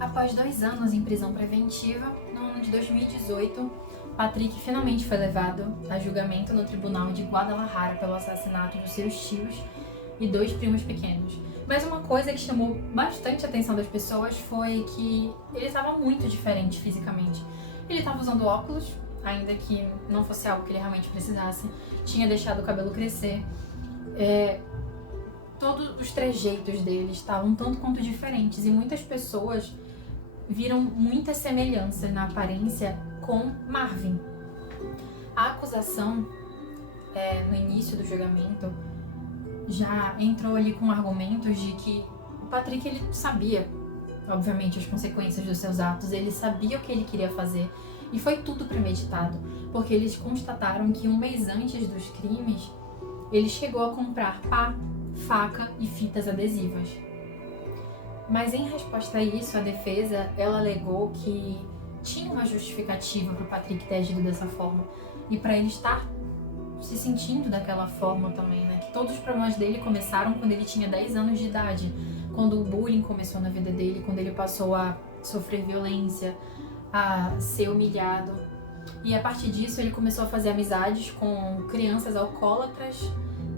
Após 2 anos em prisão preventiva, no ano de 2018, Patrick finalmente foi levado a julgamento no tribunal de Guadalajara pelo assassinato dos seus tios e 2 primos pequenos. Mas uma coisa que chamou bastante a atenção das pessoas foi que ele estava muito diferente fisicamente. Ele estava usando óculos, ainda que não fosse algo que ele realmente precisasse, tinha deixado o cabelo crescer. Todos os trejeitos dele estavam tanto quanto diferentes e muitas pessoas viram muita semelhança na aparência com Marvin. A acusação, no início do julgamento, já entrou ali com argumentos de que o Patrick, ele sabia, obviamente, as consequências dos seus atos, ele sabia o que ele queria fazer e foi tudo premeditado, porque eles constataram que 1 mês antes dos crimes, ele chegou a comprar pá, faca e fitas adesivas. Mas em resposta a isso, a defesa, ela alegou que tinha uma justificativa para o Patrick ter agido dessa forma e para ele estar se sentindo daquela forma também, né? Que todos os problemas dele começaram quando ele tinha 10 anos de idade, quando o bullying começou na vida dele, quando ele passou a sofrer violência, a ser humilhado. E a partir disso ele começou a fazer amizades com crianças alcoólatras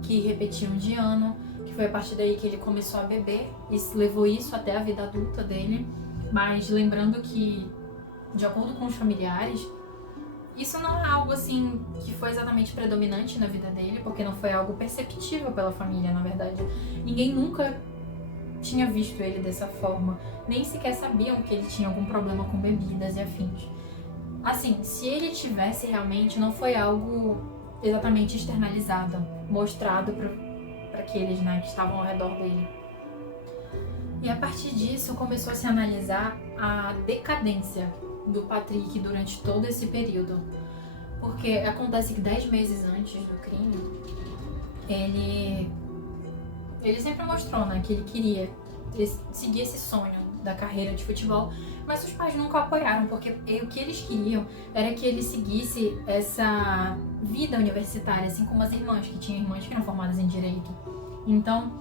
que repetiam de ano, que foi a partir daí que ele começou a beber e levou isso até a vida adulta dele. Mas lembrando que, de acordo com os familiares, isso não é algo assim que foi exatamente predominante na vida dele, porque não foi algo perceptível pela família, na verdade. Ninguém nunca tinha visto ele dessa forma, nem sequer sabiam que ele tinha algum problema com bebidas e afins. Assim, se ele tivesse realmente, não foi algo exatamente externalizado, mostrado para aqueles, né, que estavam ao redor dele. E a partir disso começou a se analisar a decadência do Patrick durante todo esse período. Porque acontece que 10 meses antes do crime, ele sempre mostrou, né, que ele queria seguir esse sonho da carreira de futebol, mas os pais nunca apoiaram, porque o que eles queriam era que ele seguisse essa vida universitária, assim como as irmãs, que tinham irmãs que eram formadas em Direito. Então,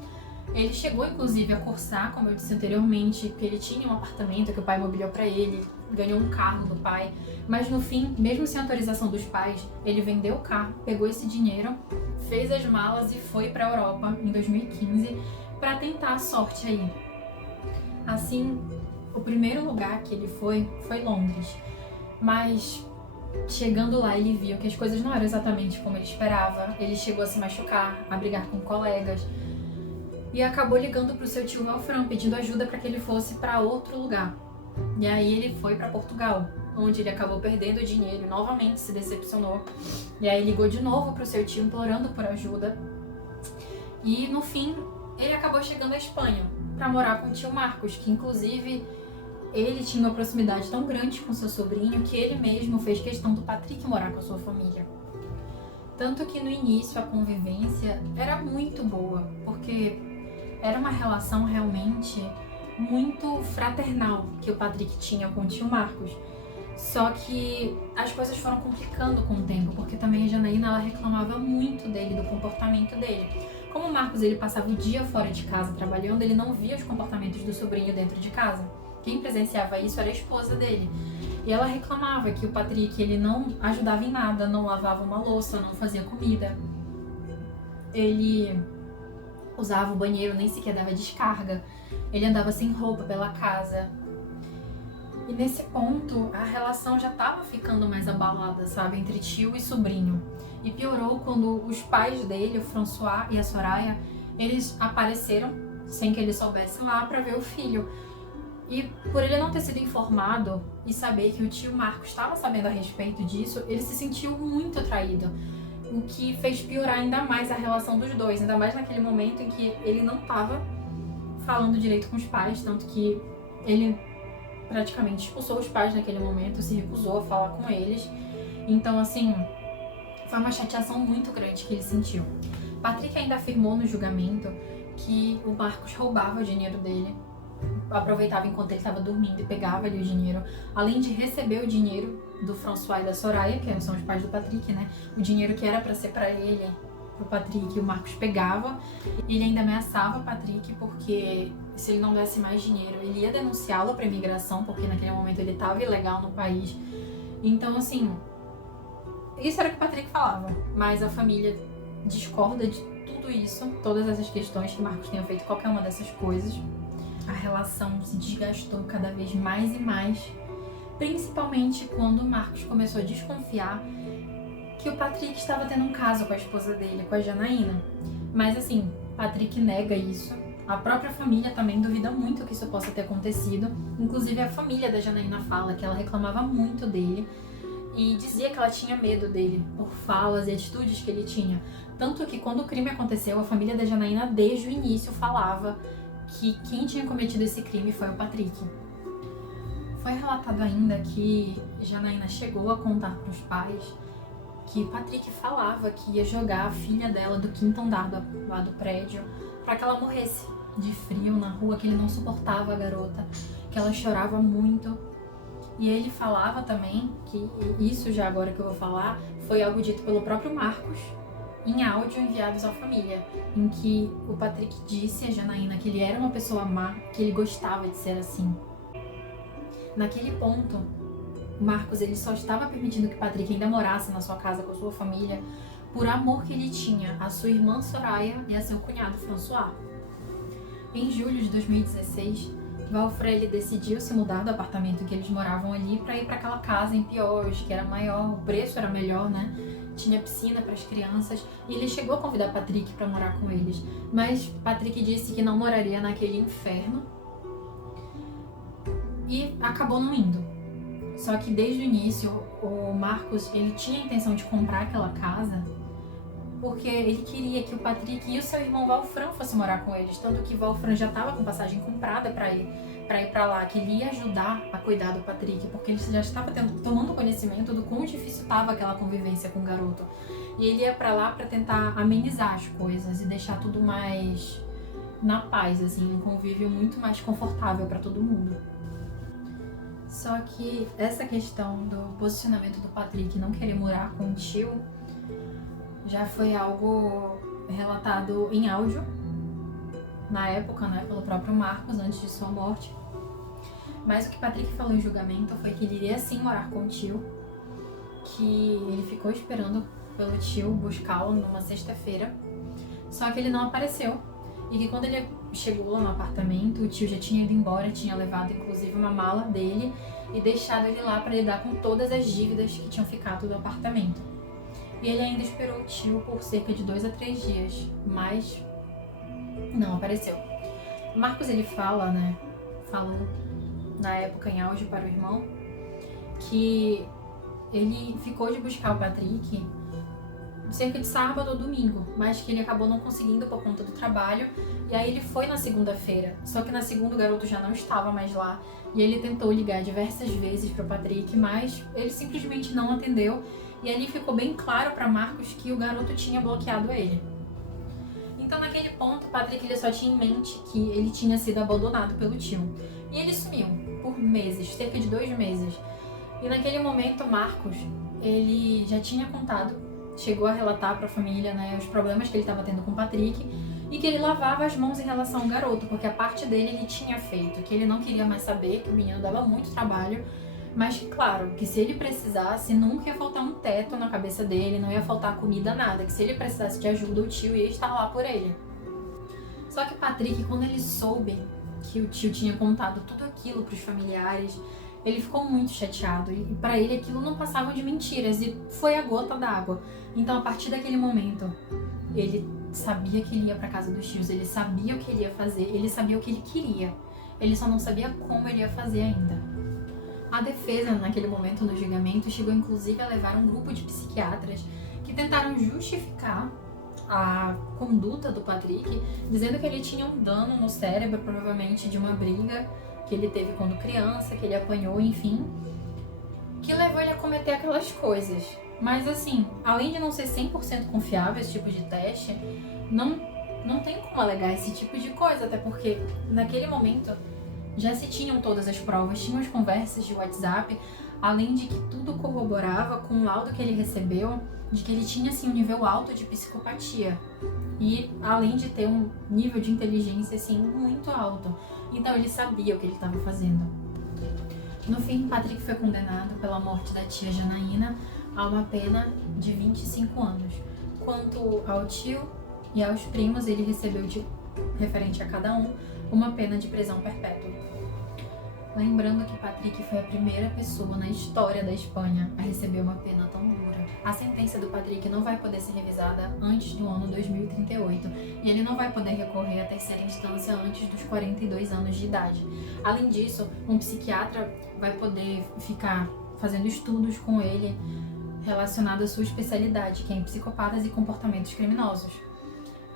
ele chegou inclusive a cursar, como eu disse anteriormente, que ele tinha um apartamento que o pai mobiliou para ele, ganhou um carro do pai, mas no fim, mesmo sem autorização dos pais, ele vendeu o carro, pegou esse dinheiro, fez as malas e foi para a Europa em 2015 para tentar a sorte aí. Assim, o primeiro lugar que ele foi Londres, mas chegando lá ele viu que as coisas não eram exatamente como ele esperava, ele chegou a se machucar, a brigar com colegas, e acabou ligando para o seu tio Valfran pedindo ajuda para que ele fosse para outro lugar. E aí ele foi para Portugal, onde ele acabou perdendo o dinheiro e novamente se decepcionou. E aí ligou de novo para o seu tio implorando por ajuda. E no fim, ele acabou chegando à Espanha para morar com o tio Marcos, que inclusive ele tinha uma proximidade tão grande com seu sobrinho que ele mesmo fez questão do Patrick morar com a sua família. Tanto que no início a convivência era muito boa, porque era uma relação realmente muito fraternal que o Patrick tinha com o tio Marcos. Só que as coisas foram complicando com o tempo, porque também a Janaína ela reclamava muito dele, do comportamento dele. Como o Marcos ele passava o dia fora de casa trabalhando, ele não via os comportamentos do sobrinho dentro de casa. Quem presenciava isso era a esposa dele. E ela reclamava que o Patrick ele não ajudava em nada, não lavava uma louça, não fazia comida. Ele usava o banheiro, nem sequer dava descarga. Ele andava sem roupa pela casa. E nesse ponto, a relação já estava ficando mais abalada, sabe? Entre tio e sobrinho. E piorou quando os pais dele, o François e a Soraya, eles apareceram, sem que ele soubesse lá, para ver o filho. E por ele não ter sido informado e saber que o tio Marcos estava sabendo a respeito disso, ele se sentiu muito traído. O que fez piorar ainda mais a relação dos dois, ainda mais naquele momento em que ele não estava falando direito com os pais, tanto que ele praticamente expulsou os pais naquele momento, se recusou a falar com eles. Então, assim, foi uma chateação muito grande que ele sentiu. Patrick ainda afirmou no julgamento que o Marcos roubava o dinheiro dele, aproveitava enquanto ele estava dormindo e pegava ali o dinheiro, além de receber o dinheiro do François e da Soraya, que são os pais do Patrick, né? O dinheiro que era para ser para ele, pro Patrick, o Marcos pegava. Ele ainda ameaçava o Patrick porque se ele não desse mais dinheiro, ele ia denunciá-lo para imigração, porque naquele momento ele estava ilegal no país. Então, assim, isso era o que o Patrick falava, mas a família discorda de tudo isso, todas essas questões que o Marcos tenha feito qualquer uma dessas coisas. A relação se desgastou cada vez mais e mais, principalmente quando o Marcos começou a desconfiar que o Patrick estava tendo um caso com a esposa dele, com a Janaína. Mas assim, Patrick nega isso. A própria família também duvida muito que isso possa ter acontecido. Inclusive a família da Janaína fala que ela reclamava muito dele e dizia que ela tinha medo dele por falas e atitudes que ele tinha. Tanto que quando o crime aconteceu, a família da Janaína desde o início falava que quem tinha cometido esse crime foi o Patrick. Foi relatado ainda que Janaína chegou a contar para os pais que Patrick falava que ia jogar a filha dela do quinto andar lá do prédio para que ela morresse de frio na rua, que ele não suportava a garota, que ela chorava muito. E ele falava também que, isso já agora que eu vou falar, foi algo dito pelo próprio Marcos em áudio enviados à família, em que o Patrick disse a Janaína que ele era uma pessoa má, que ele gostava de ser assim. Naquele ponto, Marcos ele só estava permitindo que Patrick ainda morasse na sua casa com a sua família por amor que ele tinha a sua irmã Soraya e a seu cunhado François. Em julho de 2016, Valfrele decidiu se mudar do apartamento que eles moravam ali para ir para aquela casa em Piores, que era maior, o preço era melhor, né? Tinha piscina para as crianças, e ele chegou a convidar Patrick para morar com eles, mas Patrick disse que não moraria naquele inferno e acabou não indo. Só que desde o início, o Marcos ele tinha a intenção de comprar aquela casa porque ele queria que o Patrick e o seu irmão Valfran fossem morar com eles, tanto que Valfran já estava com passagem comprada para ir para lá, que ele ia ajudar a cuidar do Patrick, porque ele já estava tomando conhecimento do quão difícil estava aquela convivência com o garoto. E ele ia para lá para tentar amenizar as coisas e deixar tudo mais na paz, assim, um convívio muito mais confortável para todo mundo. Só que essa questão do posicionamento do Patrick não querer morar com o tio já foi algo relatado em áudio na época, né, pelo próprio Marcos, antes de sua morte. Mas o que Patrick falou em julgamento foi que ele iria sim morar com o tio, que ele ficou esperando pelo tio buscá-lo numa sexta-feira, só que ele não apareceu, e que quando ele chegou lá no apartamento, o tio já tinha ido embora, tinha levado inclusive uma mala dele e deixado ele lá para lidar com todas as dívidas que tinham ficado do apartamento. E ele ainda esperou o tio por cerca de 2 a 3 dias, mas não apareceu. Marcos ele falou na época em áudio para o irmão que ele ficou de buscar o Patrick cerca de sábado ou domingo, mas que ele acabou não conseguindo por conta do trabalho. E aí ele foi na segunda-feira, só que na segunda o garoto já não estava mais lá. E ele tentou ligar diversas vezes para o Patrick, mas ele simplesmente não atendeu. E ali ficou bem claro para Marcos que o garoto tinha bloqueado ele. Então naquele ponto, o Patrick ele só tinha em mente que ele tinha sido abandonado pelo tio. E ele sumiu por meses, cerca de 2 meses. E naquele momento, Marcos, ele já tinha contado, chegou a relatar para a família, né, os problemas que ele estava tendo com o Patrick e que ele lavava as mãos em relação ao garoto, porque a parte dele ele tinha feito, que ele não queria mais saber, que o menino dava muito trabalho, mas claro, que se ele precisasse, nunca ia faltar um teto na cabeça dele, não ia faltar comida, nada, que se ele precisasse de ajuda, o tio ia estar lá por ele. Só que o Patrick, quando ele soube que o tio tinha contado tudo aquilo para os familiares, ele ficou muito chateado e para ele aquilo não passava de mentiras e foi a gota d'água. Então a partir daquele momento, ele sabia que ele ia para casa dos tios, ele sabia o que ele ia fazer, ele sabia o que ele queria. Ele só não sabia como ele ia fazer ainda. A defesa, naquele momento no julgamento, chegou inclusive a levar um grupo de psiquiatras que tentaram justificar a conduta do Patrick, dizendo que ele tinha um dano no cérebro, provavelmente de uma briga que ele teve quando criança, que ele apanhou, enfim, que levou ele a cometer aquelas coisas. Mas assim, além de não ser 100% confiável esse tipo de teste, não tem como alegar esse tipo de coisa, até porque naquele momento já se tinham todas as provas, tinham as conversas de WhatsApp, além de que tudo corroborava com o laudo que ele recebeu, de que ele tinha assim, um nível alto de psicopatia. E além de ter um nível de inteligência assim, muito alto. Então ele sabia o que ele estava fazendo. No fim, Patrick foi condenado pela morte da tia Janaína a uma pena de 25 anos. Quanto ao tio e aos primos, ele recebeu, referente a cada um, uma pena de prisão perpétua. Lembrando que Patrick foi a primeira pessoa na história da Espanha a receber uma pena tão dura. A sentença do Patrick não vai poder ser revisada antes do ano 2038 e ele não vai poder recorrer à terceira instância antes dos 42 anos de idade. Além disso, um psiquiatra vai poder ficar fazendo estudos com ele relacionados à sua especialidade, que é em psicopatas e comportamentos criminosos.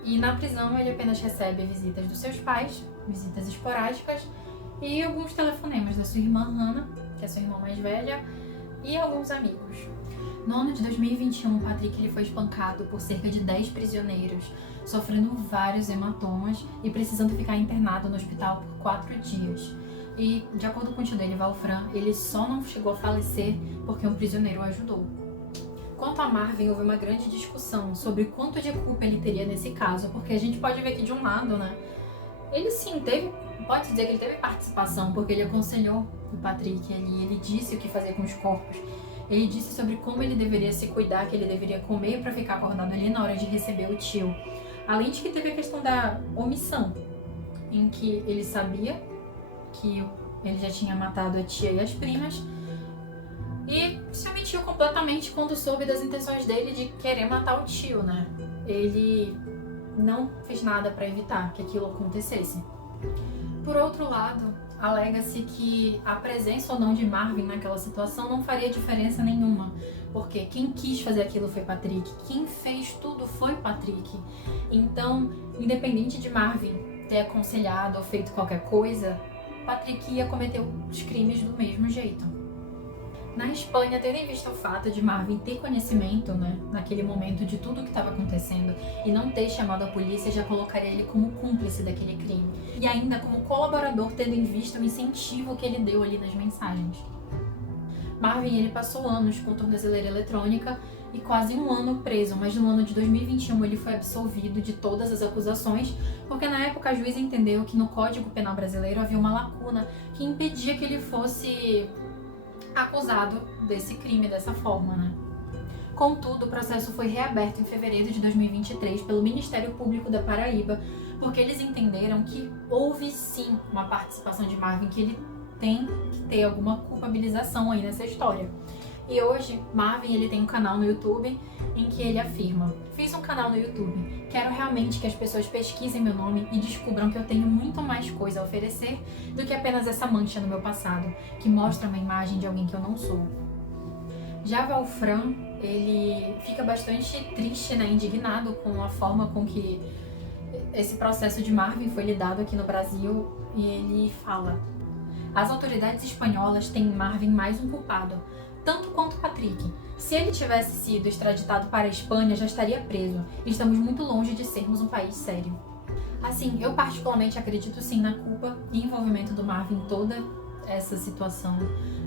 E na prisão ele apenas recebe visitas dos seus pais, visitas esporádicas, e alguns telefonemas da sua irmã Hannah, que é a sua irmã mais velha, e alguns amigos. No ano de 2021, Patrick ele foi espancado por cerca de 10 prisioneiros, sofrendo vários hematomas e precisando ficar internado no hospital por 4 dias. E, de acordo com o tio dele, Valfran, ele só não chegou a falecer porque um prisioneiro o ajudou. Quanto a Marvin, houve uma grande discussão sobre quanto de culpa ele teria nesse caso, porque a gente pode ver que de um lado, né, ele sim pode dizer que ele teve participação, porque ele aconselhou o Patrick ali, ele disse o que fazer com os corpos, ele disse sobre como ele deveria se cuidar, que ele deveria comer para ficar acordado ali na hora de receber o tio. Além de que teve a questão da omissão, em que ele sabia que ele já tinha matado a tia e as primas, e se omitiu completamente quando soube das intenções dele de querer matar o tio, né? Ele não fez nada para evitar que aquilo acontecesse. Por outro lado, alega-se que a presença ou não de Marvin naquela situação não faria diferença nenhuma, porque quem quis fazer aquilo foi Patrick, quem fez tudo foi Patrick. Então, independente de Marvin ter aconselhado ou feito qualquer coisa, Patrick ia cometer os crimes do mesmo jeito. Na Espanha, tendo em vista o fato de Marvin ter conhecimento, né, naquele momento de tudo o que estava acontecendo e não ter chamado a polícia, já colocaria ele como cúmplice daquele crime. E ainda como colaborador, tendo em vista o incentivo que ele deu ali nas mensagens. Marvin, ele passou anos com tornozeleira eletrônica e quase 1 ano preso, mas no ano de 2021 ele foi absolvido de todas as acusações, porque na época a juíza entendeu que no Código Penal brasileiro havia uma lacuna que impedia que ele fosse acusado desse crime dessa forma, né? Contudo, o processo foi reaberto em fevereiro de 2023 pelo Ministério Público da Paraíba, porque eles entenderam que houve sim uma participação de Marvin, que ele tem que ter alguma culpabilização aí nessa história. E hoje, Marvin ele tem um canal no YouTube em que ele afirma: fiz um canal no YouTube, quero realmente que as pessoas pesquisem meu nome e descubram que eu tenho muito mais coisa a oferecer do que apenas essa mancha no meu passado, que mostra uma imagem de alguém que eu não sou. Já Valfran, ele fica bastante triste, né, indignado com a forma com que esse processo de Marvin foi lidado aqui no Brasil, e ele fala: as autoridades espanholas têm em Marvin mais um culpado, tanto quanto Patrick. Se ele tivesse sido extraditado para a Espanha, já estaria preso. Estamos muito longe de sermos um país sério. Assim, eu particularmente acredito sim na culpa e envolvimento do Marvin em toda essa situação.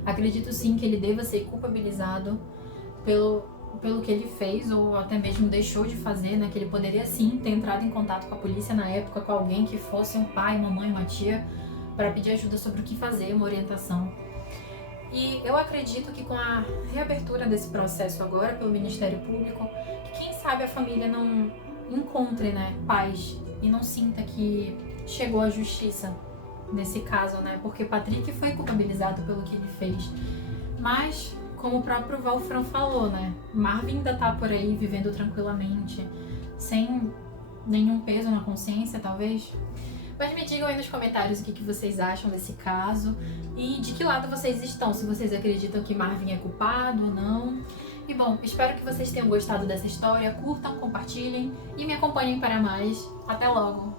Acredito sim que ele deva ser culpabilizado pelo que ele fez ou até mesmo deixou de fazer, né? Que ele poderia sim ter entrado em contato com a polícia na época, com alguém que fosse um pai, uma mãe, uma tia, para pedir ajuda sobre o que fazer, uma orientação. E eu acredito que com a reabertura desse processo agora pelo Ministério Público, que quem sabe a família não encontre, né, paz e não sinta que chegou à justiça nesse caso, né? Porque Patrick foi culpabilizado pelo que ele fez. Mas, como o próprio Valfran falou, né, Marvin ainda tá por aí vivendo tranquilamente, sem nenhum peso na consciência, talvez. Mas me digam aí nos comentários o que vocês acham desse caso e de que lado vocês estão, se vocês acreditam que Marvin é culpado ou não. E bom, espero que vocês tenham gostado dessa história, curtam, compartilhem e me acompanhem para mais. Até logo!